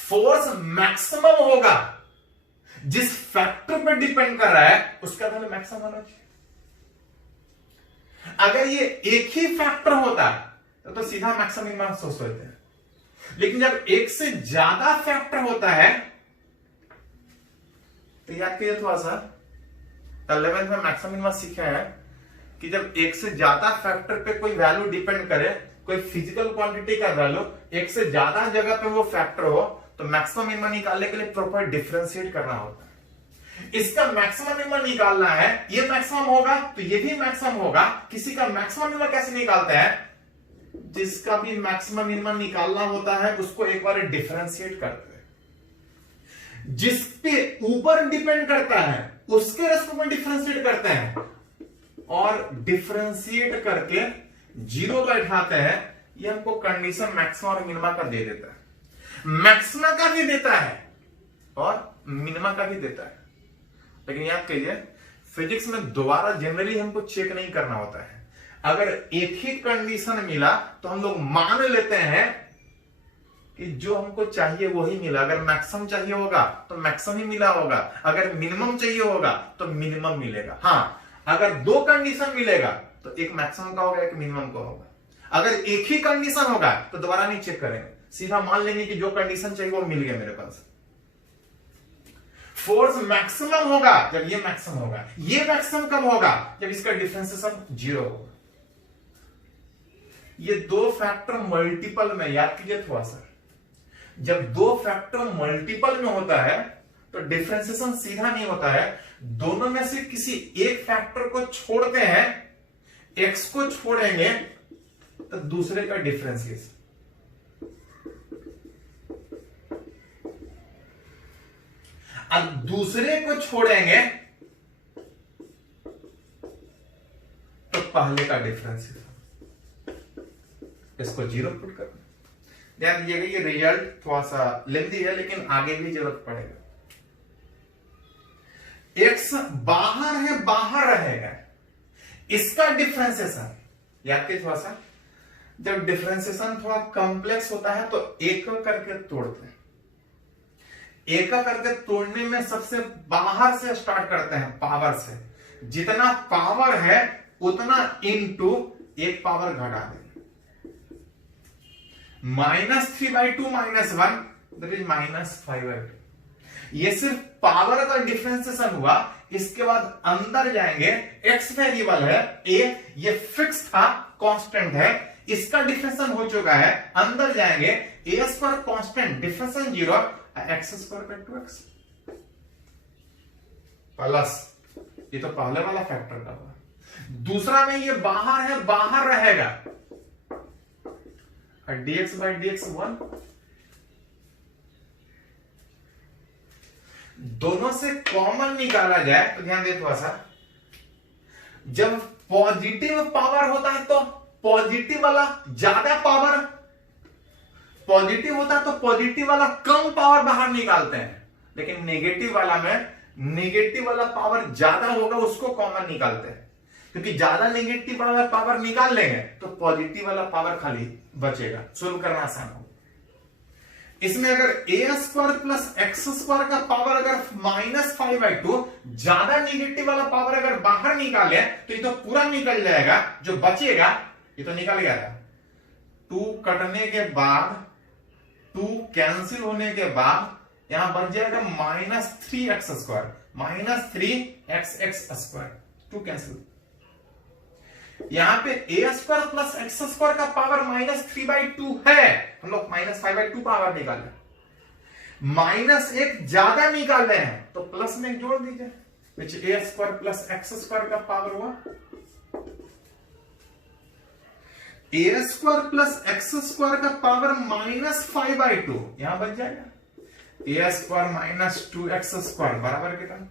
फोर्स मैक्सिमम होगा जिस फैक्टर पे डिपेंड कर रहा है, उसका वैल्यू मैक्सिमम होना चाहिए। अगर ये एक ही फैक्टर होता तो सीधा मैक्सिमम मिनिमम सोच लेते हैं, लेकिन जब एक से ज्यादा फैक्टर होता है तो याद कीजिए थोड़ा सा, 11th में मैक्सिमम मिनिमम सीखा है कि जब एक से ज्यादा फैक्टर पे कोई वैल्यू डिपेंड करे, कोई फिजिकल क्वांटिटी का वैल्यू एक से ज्यादा जगह पे वो फैक्टर हो, तो मैक्सिमम मिनिमम निकालने के लिए प्रॉपर डिफरेंशिएट करना होता है। इसका मैक्सिमम मिनिमम निकालना है, ये मैक्सिमम होगा तो ये भी मैक्सिमम होगा। किसी का मैक्सिमम मिनिमम कैसे निकालते हैं, जिसका भी मैक्सिमम मिनिमम निकालना होता है उसको एक बार डिफरेंशिएट करते हैं। जिस पे ऊपर डिपेंड करता है उसके रेस्पेक्ट में डिफरेंशिएट करते हैं, और डिफरेंशिएट करके 0 बैठाते हैं। ये हमको कंडीशन मैक्सिमम और मिनिमा का दे देता है, मैक्सिमा का भी देता है और मिनिमा का भी देता है। लेकिन याद कीजिए, फिजिक्स में दोबारा जनरली हमको चेक नहीं करना होता है। अगर एक ही कंडीशन मिला तो हम लोग मान लेते हैं कि जो हमको चाहिए वही मिला। अगर मैक्सिमम चाहिए होगा तो मैक्सिमम ही मिला होगा, अगर मिनिमम चाहिए होगा तो मिनिमम मिलेगा। हाँ, अगर 2 कंडीशन मिलेगा तो एक मैक्सिमम का होगा, एक मिनिमम का होगा। अगर एक ही कंडीशन होगा तो दोबारा नहीं चेक करेंगे, सीधा मान लेंगे कि जो कंडीशन चाहिए वो मिल गया मेरे पास। फोर्स मैक्सिमम होगा जब ये मैक्सिमम होगा। ये मैक्सिमम कब होगा, जब इसका डिफरेंशिएशन 0 होगा। ये 2 फैक्टर मल्टीपल में, याद कीजिए थोड़ा सा, जब 2 फैक्टर मल्टीपल में होता है तो डिफरेंशिएशन सीधा नहीं होता है। दोनों में से किसी एक फैक्टर को छोड़ते हैं, एक्स को छोड़ेंगे तो दूसरे का डिफरेंशिएशन। अब दूसरे को छोड़ेंगे तो पहले का डिफरेंशिएशन, इसको 0 पुट करना। ध्यान दीजिएगा, ये रिजल्ट थोड़ा सा लेंथी है लेकिन आगे भी जरूरत पड़ेगा। एक्स बाहर है, बाहर रहेगा, इसका डिफरेंशिएशन याद कीजिए थोड़ा सा। जब डिफरेंशिएशन थोड़ा कॉम्प्लेक्स होता है तो एक करके तोड़ते हैं। एक करके तोड़ने में सबसे बाहर से स्टार्ट करते हैं, पावर से। जितना पावर है उतना इनटू एक पावर घटा देंगे। -3/2 -1 दैट इज -5/2। ये सिर्फ पावर का डिफरेंशिएशन हुआ। इसके बाद अंदर जाएंगे, एक्स वेरिएबल है, ए ये फिक्स था, कांस्टेंट है, इसका डिफरेंशिएशन हो चुका है। अंदर जाएंगे, A square constant, differentiation 0, X square का 2x प्लस, ये तो पहले वाला फैक्टर का हुआ। दूसरा में ये बाहर है, बाहर रहेगा, dx/dx 1। दोनों से कॉमन निकाला जाए तो ध्यान दे थोड़ा सा, जब पॉजिटिव पावर होता है तो पॉजिटिव वाला ज्यादा पावर, पॉजिटिव होता है तो पॉजिटिव वाला कम पावर बाहर निकालते हैं, लेकिन नेगेटिव वाला में नेगेटिव वाला पावर ज्यादा होगा उसको कॉमन निकालते हैं, क्योंकि ज्यादा नेगेटिव वाला पावर निकाल लेंगे तो पॉजिटिव वाला पावर खाली बचेगा। सोल्व करना आसान होगा। इसमें अगर a² प्लस x² का पावर अगर -5/2, ज्यादा नेगेटिव वाला पावर अगर बाहर निकाले तो ये तो पूरा निकल जाएगा, जो बचेगा ये तो निकल गया था। 2 कटने के बाद, 2 कैंसिल होने के बाद यहां बच जाएगा -3x², -3xx², 2 कैंसिल। यहां पे a² प्लस x² का पावर -3/2 है, हम लोग -5/2 पावर निकाले, -1 ज्यादा निकाल रहे हैं तो प्लस में जोड़ दीजिए, a² प्लस x² का पावर हुआ a² प्लस x² का पावर -5/2, यहां बच जाएगा a² - 2x² बराबर कितना।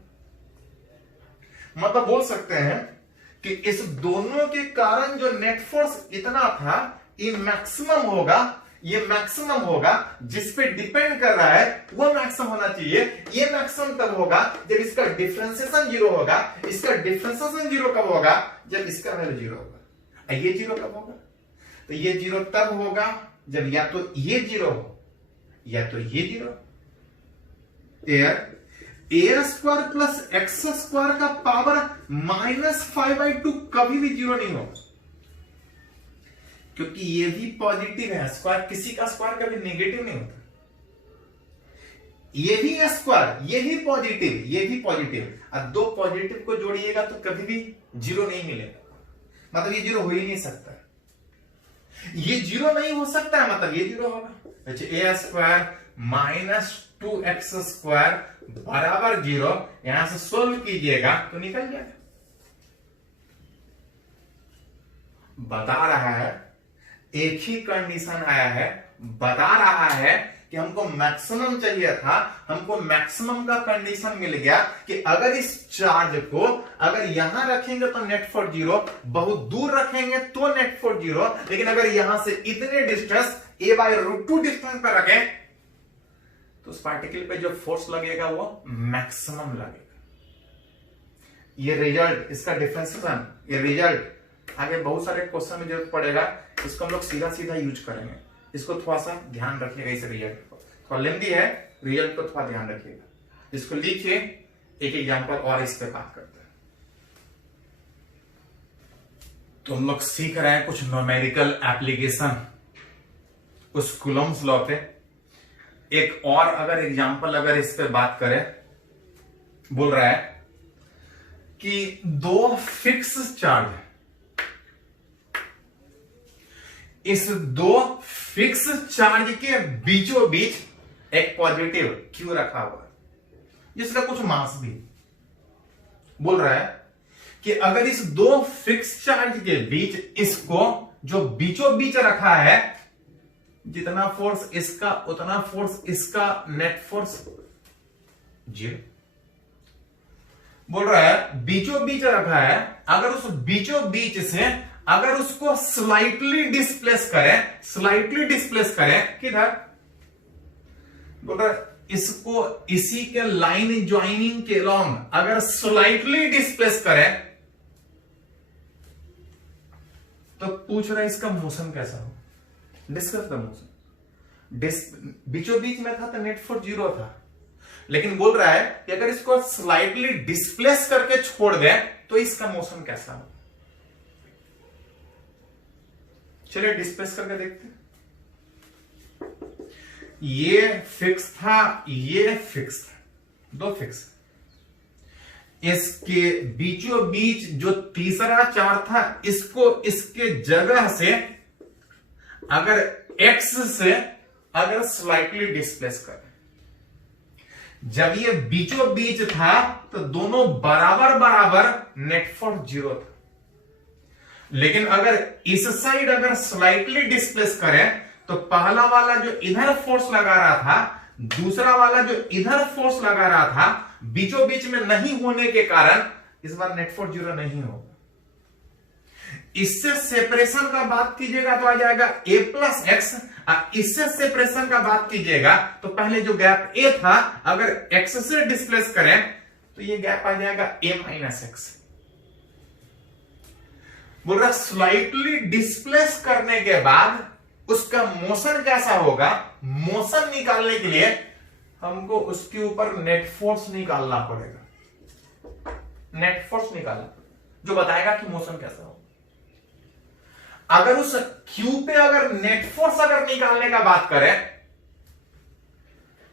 मतलब बोल सकते हैं कि इस दोनों के कारण जो नेट फोर्स इतना था ये मैक्सिमम होगा, ये मैक्सिमम होगा, जिस पे डिपेंड कर रहा है वो मैक्सिमम होना चाहिए। ये मैक्सिमम तब होगा जब इसका डिफरेंशिएशन 0 होगा। इसका डिफरेंशिएशन 0 कब होगा? जब इसका वैल्यू 0 होगा। ये 0 कब होगा? तो ये 0 तब होगा जब या तो ये 0 हो या तो ये 0। a² प्लस x² का पावर -5/2 कभी भी 0 नहीं होगा, क्योंकि ये भी पॉजिटिव है। स्क्वायर, किसी का स्क्वायर कभी नेगेटिव नहीं होता। ये भी स्क्वायर, ये भी पॉजिटिव, ये भी पॉजिटिव, अब 2 पॉजिटिव को जोड़िएगा तो कभी भी 0 नहीं मिलेगा। मतलब ये 0 हो ही नहीं सकता, ये 0 नहीं हो सकता है, मतलब ये 0 होगा। a² - 2x² बराबर 0, यहां से सोल्व कीजिएगा तो निकल जाएगा। बता रहा है एक ही कंडीशन आया है, बता रहा है कि हमको मैक्सिमम चाहिए था, हमको मैक्सिमम का कंडीशन मिल गया कि अगर इस चार्ज को अगर यहां रखेंगे तो नेट फोर्स 0, बहुत दूर रखेंगे तो नेट फोर्स 0, लेकिन अगर यहां से इतने डिस्टेंस a/√2 डिस्टेंस पर रखें तो उस पार्टिकल पे जो फोर्स लगेगा वो मैक्सिमम लगेगा। ये रिजल्ट, इसका डिफरेंशिएशन, ये रिजल्ट आगे बहुत सारे क्वेश्चन में जरूरत पड़ेगा, इसको हम लोग सीधा सीधा यूज करेंगे। इसको थोड़ा सा ध्यान रखिएगा, इस रिजल्ट को थोड़ा लेंदी है, रिजल्ट को थोड़ा ध्यान रखिएगा। इसको लिखिए, एक एग्जांपल और इस पे बात करते हैं। तो हम लोग सीख रहे हैं कुछ न्यूमेरिकल एप्लीकेशन उस कूलम्ब्स लॉ पे। एक और अगर एग्जांपल अगर इस पे बात करें, बोल रहा है कि 2 फिक्स चार्ज, इस 2 फिक्स चार्ज के बीचों बीच एक पॉजिटिव क्यू रखा हुआ है, जिसका कुछ मास भी। बोल रहा है कि अगर इस 2 फिक्स चार्ज के बीच इसको जो बीचों बीच रखा है, जितना फोर्स इसका उतना फोर्स इसका, नेट फोर्स 0। बोल रहा है बीचों बीच रखा है, अगर उस बीचों बीच से अगर उसको स्लाइटली डिस्प्लेस करें किधर? बोल रहा है इसको इसी के लाइन ज्वाइनिंग के लॉन्ग अगर स्लाइटली डिस्प्लेस करें तो पूछ रहा है इसका मोशन कैसा हो। Discuss the motion. बीचों बीच में था तो नेट फोर्स 0 था, लेकिन बोल रहा है कि अगर इसको स्लाइटली डिस्प्लेस करके छोड़ दें तो इसका मोशन कैसा हो। चलिए डिस्प्लेस करके देखते हैं। ये फिक्स था, ये फिक्स था, 2 फिक्स। इसके बीचों बीच जो तीसरा चार्ज था, इसको इसके जगह से अगर x से अगर स्लाइटली डिस्प्लेस करें, जब ये बीचों बीच था तो दोनों बराबर बराबर नेट फोर्स 0 था, लेकिन अगर इस साइड अगर स्लाइटली डिस्प्लेस करें तो पहला वाला जो इधर फोर्स लगा रहा था, दूसरा वाला जो इधर फोर्स लगा रहा था, बीचों बीच में नहीं होने के कारण इस बार नेट फोर्स 0 नहीं होगा। इससे सेपरेशन का बात कीजिएगा तो आ जाएगा a प्लस एक्स। इससे सेपरेशन का बात कीजिएगा तो पहले जो गैप a था अगर x से डिस्प्लेस करें तो ये गैप आ जाएगा a माइनस एक्स। बोल रहा स्लाइटली डिस्प्लेस करने के बाद उसका मोशन कैसा होगा, मोशन निकालने के लिए हमको उसके ऊपर नेट फोर्स निकालना पड़ेगा। नेट फोर्स निकालना जो बताएगा कि मोशन कैसा होगा। अगर उस क्यू पे अगर नेट फोर्स अगर निकालने का बात करें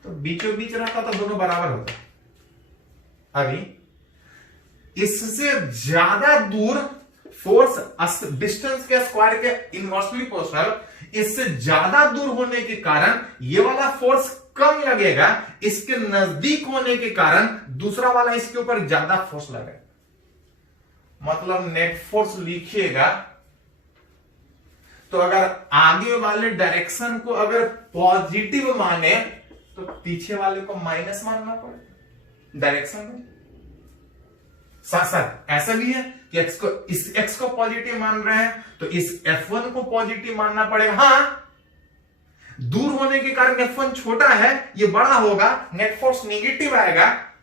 तो बीचों बीच रहता तो दोनों बराबर होता। अभी इससे ज्यादा दूर फोर्स डिस्टेंस के स्क्वायर के इनवर्सली प्रोपोर्शनल, इससे ज्यादा दूर होने के कारण ये वाला फोर्स कम लगेगा, इसके नजदीक होने के कारण दूसरा वाला इसके ऊपर ज्यादा फोर्स लगेगा। मतलब नेट फोर्स लिखिएगा तो अगर आगे वाले डायरेक्शन को अगर पॉजिटिव माने तो पीछे वाले को माइनस मानना पड़ेगा डायरेक्शन में। साथ साथ ऐसा भी है कि इस x को पॉजिटिव मान रहे हैं तो इस F1 को पॉजिटिव मानना पड़ेगा। हाँ, दूर होने के कारण F1 छोटा है, ये बड़ा होगा, नेट फोर्स नेगेटिव आएगा,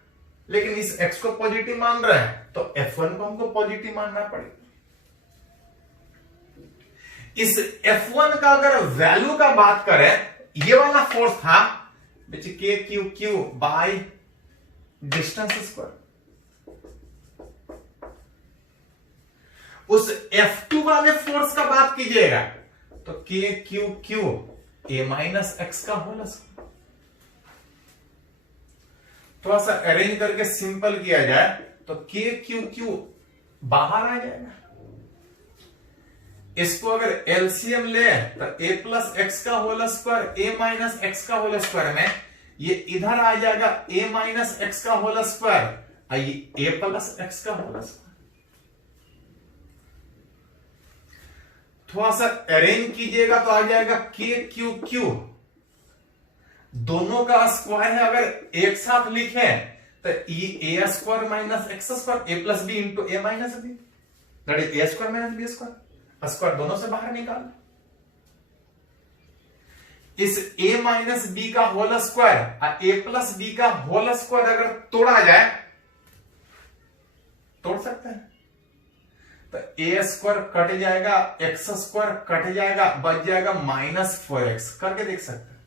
लेकिन इस x को पॉजिटिव मान रहे हैं तो F1 को हमको पॉजिटिव मानना पड़ेगा। इस F1 का अगर वैल्यू का बात करें, ये वाला फोर्स था विच के Q Q by distance square. उस F2 वाले फोर्स का बात कीजिएगा तो के Q Q A minus x का होल स्क्वायर। थोड़ा सा अरेंज करके सिंपल किया जाए तो के क्यू क्यू बाहर आ जाएगा। इसको अगर एलसीएम ले तो a प्लस एक्स का whole square a minus x का होल स्क्वायर में ये इधर आ जाएगा a माइनस एक्स का होल स्क्वायर, ये a प्लस एक्स का होल स्क्वायर। थोड़ा सा अरेंज कीजिएगा तो आ जाएगा के क्यू क्यू, दोनों का स्क्वायर है अगर एक साथ लिखे तो A square minus X square A plus B into A minus B, that is A square minus B square. Square दोनों से बाहर निकाल। इस a माइनस बी का whole square a plus B का होल स्क्वायर अगर तोड़ा जाए, तोड़ सकते हैं तो a स्क्वायर कट जाएगा, एक्स स्क्वायर कट जाएगा, बच जाएगा -4x। करके देख सकते हैं।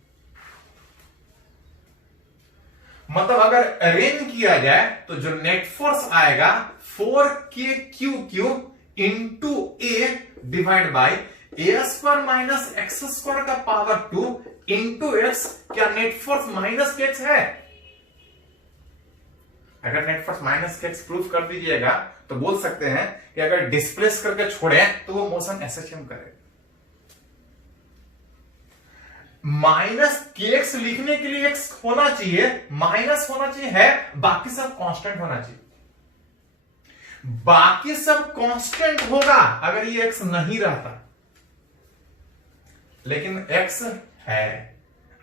मतलब अगर अरेंज किया जाए तो जो नेट फोर्स आएगा 4kq into a divide by A square minus X square का पावर 2 इंटू एक्स। क्या net force minus k x है? अगर net force minus k x proof कर दीजिएगा तो बोल सकते हैं कि अगर डिस्प्लेस करके छोड़े तो वो मोशन एसएचएम करेगा। माइनस के एक्स लिखने के लिए एक्स होना चाहिए, माइनस होना चाहिए, है बाकी सब कांस्टेंट होना चाहिए। बाकी सब कांस्टेंट होगा अगर ये एक्स नहीं रहता, लेकिन एक्स है,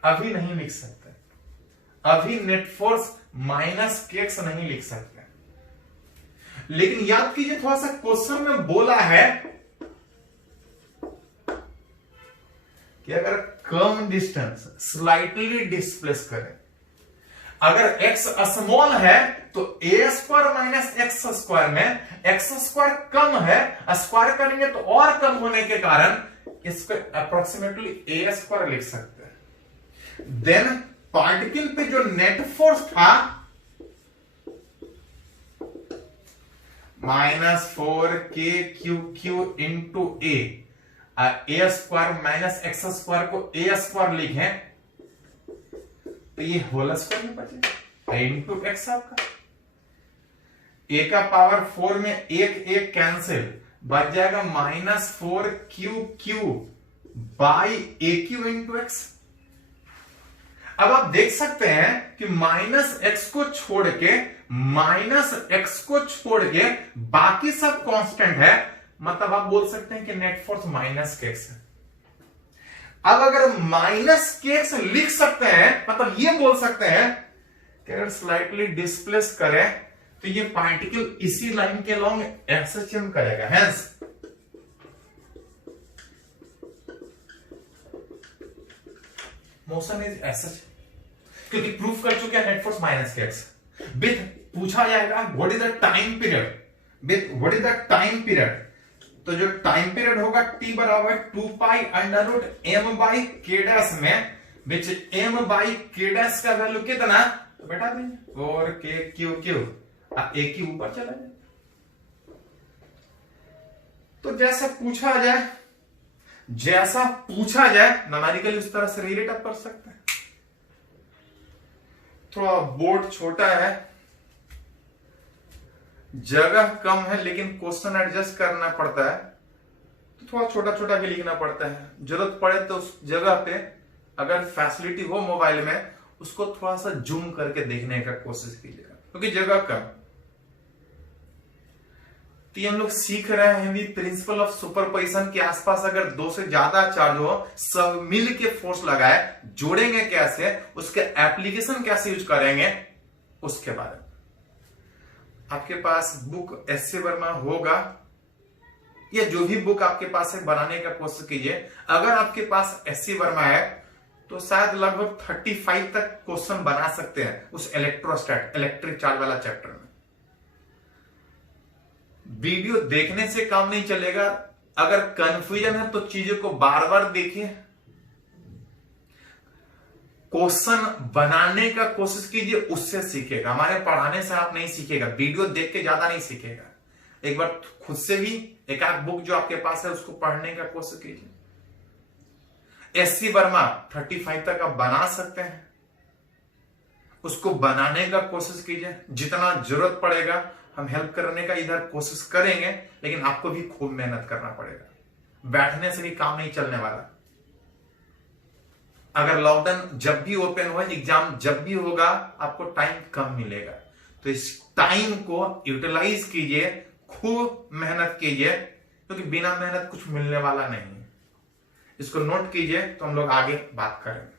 अभी नहीं लिख सकते। अभी net force minus k x नहीं लिख सकते। लेकिन याद कीजिए थोड़ा सा क्वेश्चन में बोला है कि अगर कम डिस्टेंस स्लाइटली डिस्प्लेस करें, अगर x स्मॉल है तो A square minus X square में एक्स स्क्वायर कम है, स्क्वायर करेंगे तो और कम होने के कारण इसको अप्रोक्सीमेटली ए स्क्वायर लिख सकते हैं। देन पार्टिकल पे जो नेट फोर्स था -4kq इंटू ए स्क्वायर माइनस एक्स स्क्वायर को ए स्क्वायर लिखें तो ये होल स्क्वायर में बचेगा इंटू एक्स आपका। ए का पावर 4 में एक कैंसिल, बच जाएगा -4qq by AQ into x. अब आप देख सकते हैं कि -x को छोड़ के -x को छोड़ के बाकी सब कांस्टेंट है, मतलब आप बोल सकते हैं कि नेट फोर्स -kx है। अब अगर -kx लिख सकते हैं, मतलब ये बोल सकते हैं कि अगर स्लाइटली डिस्प्लेस करें तो ये पार्टिकल इसी लाइन के लॉन्ग एसएचएम करेगा। Hence motion is as such, क्योंकि प्रूफ कर चुके हैं net force minus k x. With पूछा जाएगा what is the time period, with what is the time period, तो जो टाइम पीरियड होगा t बराबर 2 pi under root m by k dash में, which m by k dash का value कितना, तो बैठा देंगे और k क्यू क्यू एक ही ऊपर चला जाए। तो जैसा पूछा जाए, जैसा पूछा जाए न्यूमेरिकली उस तरह से रिलेट आप कर सकते हैं। थोड़ा बोर्ड छोटा है, जगह कम है, लेकिन क्वेश्चन एडजस्ट करना पड़ता है, तो थोड़ा छोटा छोटा भी लिखना पड़ता है। जरूरत पड़े तो उस जगह पे अगर फैसिलिटी हो मोबाइल में, उसको थोड़ा सा जूम करके देखने का कोशिश कीजिएगा, क्योंकि जगह कम। तो हम लोग सीख रहे हैं भी प्रिंसिपल ऑफ सुपरपोजिशन के आसपास अगर दो से ज्यादा चार्ज हो, सब मिल के फोर्स लगाए, जोड़ेंगे कैसे, उसके एप्लीकेशन कैसे यूज करेंगे, उसके बारे में आपके पास बुक एस सी वर्मा होगा, या जो भी बुक आपके पास है बनाने का कोशिश कीजिए। अगर आपके पास एस सी वर्मा है तो शायद लगभग 35 तक क्वेश्चन बना सकते हैं उस इलेक्ट्रोस्टैट इलेक्ट्रिक चार्ज वाला चैप्टर में। वीडियो देखने से काम नहीं चलेगा, अगर कंफ्यूजन है तो चीजों को बार बार देखिए, क्वेश्चन बनाने का कोशिश कीजिए, उससे सीखेगा। हमारे पढ़ाने से आप नहीं सीखेगा, वीडियो देख के ज्यादा नहीं सीखेगा। एक बार खुद से भी एक आध बुक जो आपके पास है उसको पढ़ने का कोशिश कीजिए। एससी वर्मा 35 तक आप बना सकते हैं, उसको बनाने का कोशिश कीजिए। जितना जरूरत पड़ेगा हम हेल्प करने का इधर कोशिश करेंगे, लेकिन आपको भी खूब मेहनत करना पड़ेगा। बैठने से भी काम नहीं चलने वाला। अगर लॉकडाउन जब भी ओपन हो, एग्जाम जब भी होगा, आपको टाइम कम मिलेगा, तो इस टाइम को यूटिलाइज कीजिए, खूब मेहनत कीजिए, क्योंकि बिना मेहनत कुछ मिलने वाला नहीं है। इसको नोट कीजिए, तो हम लोग आगे बात करेंगे।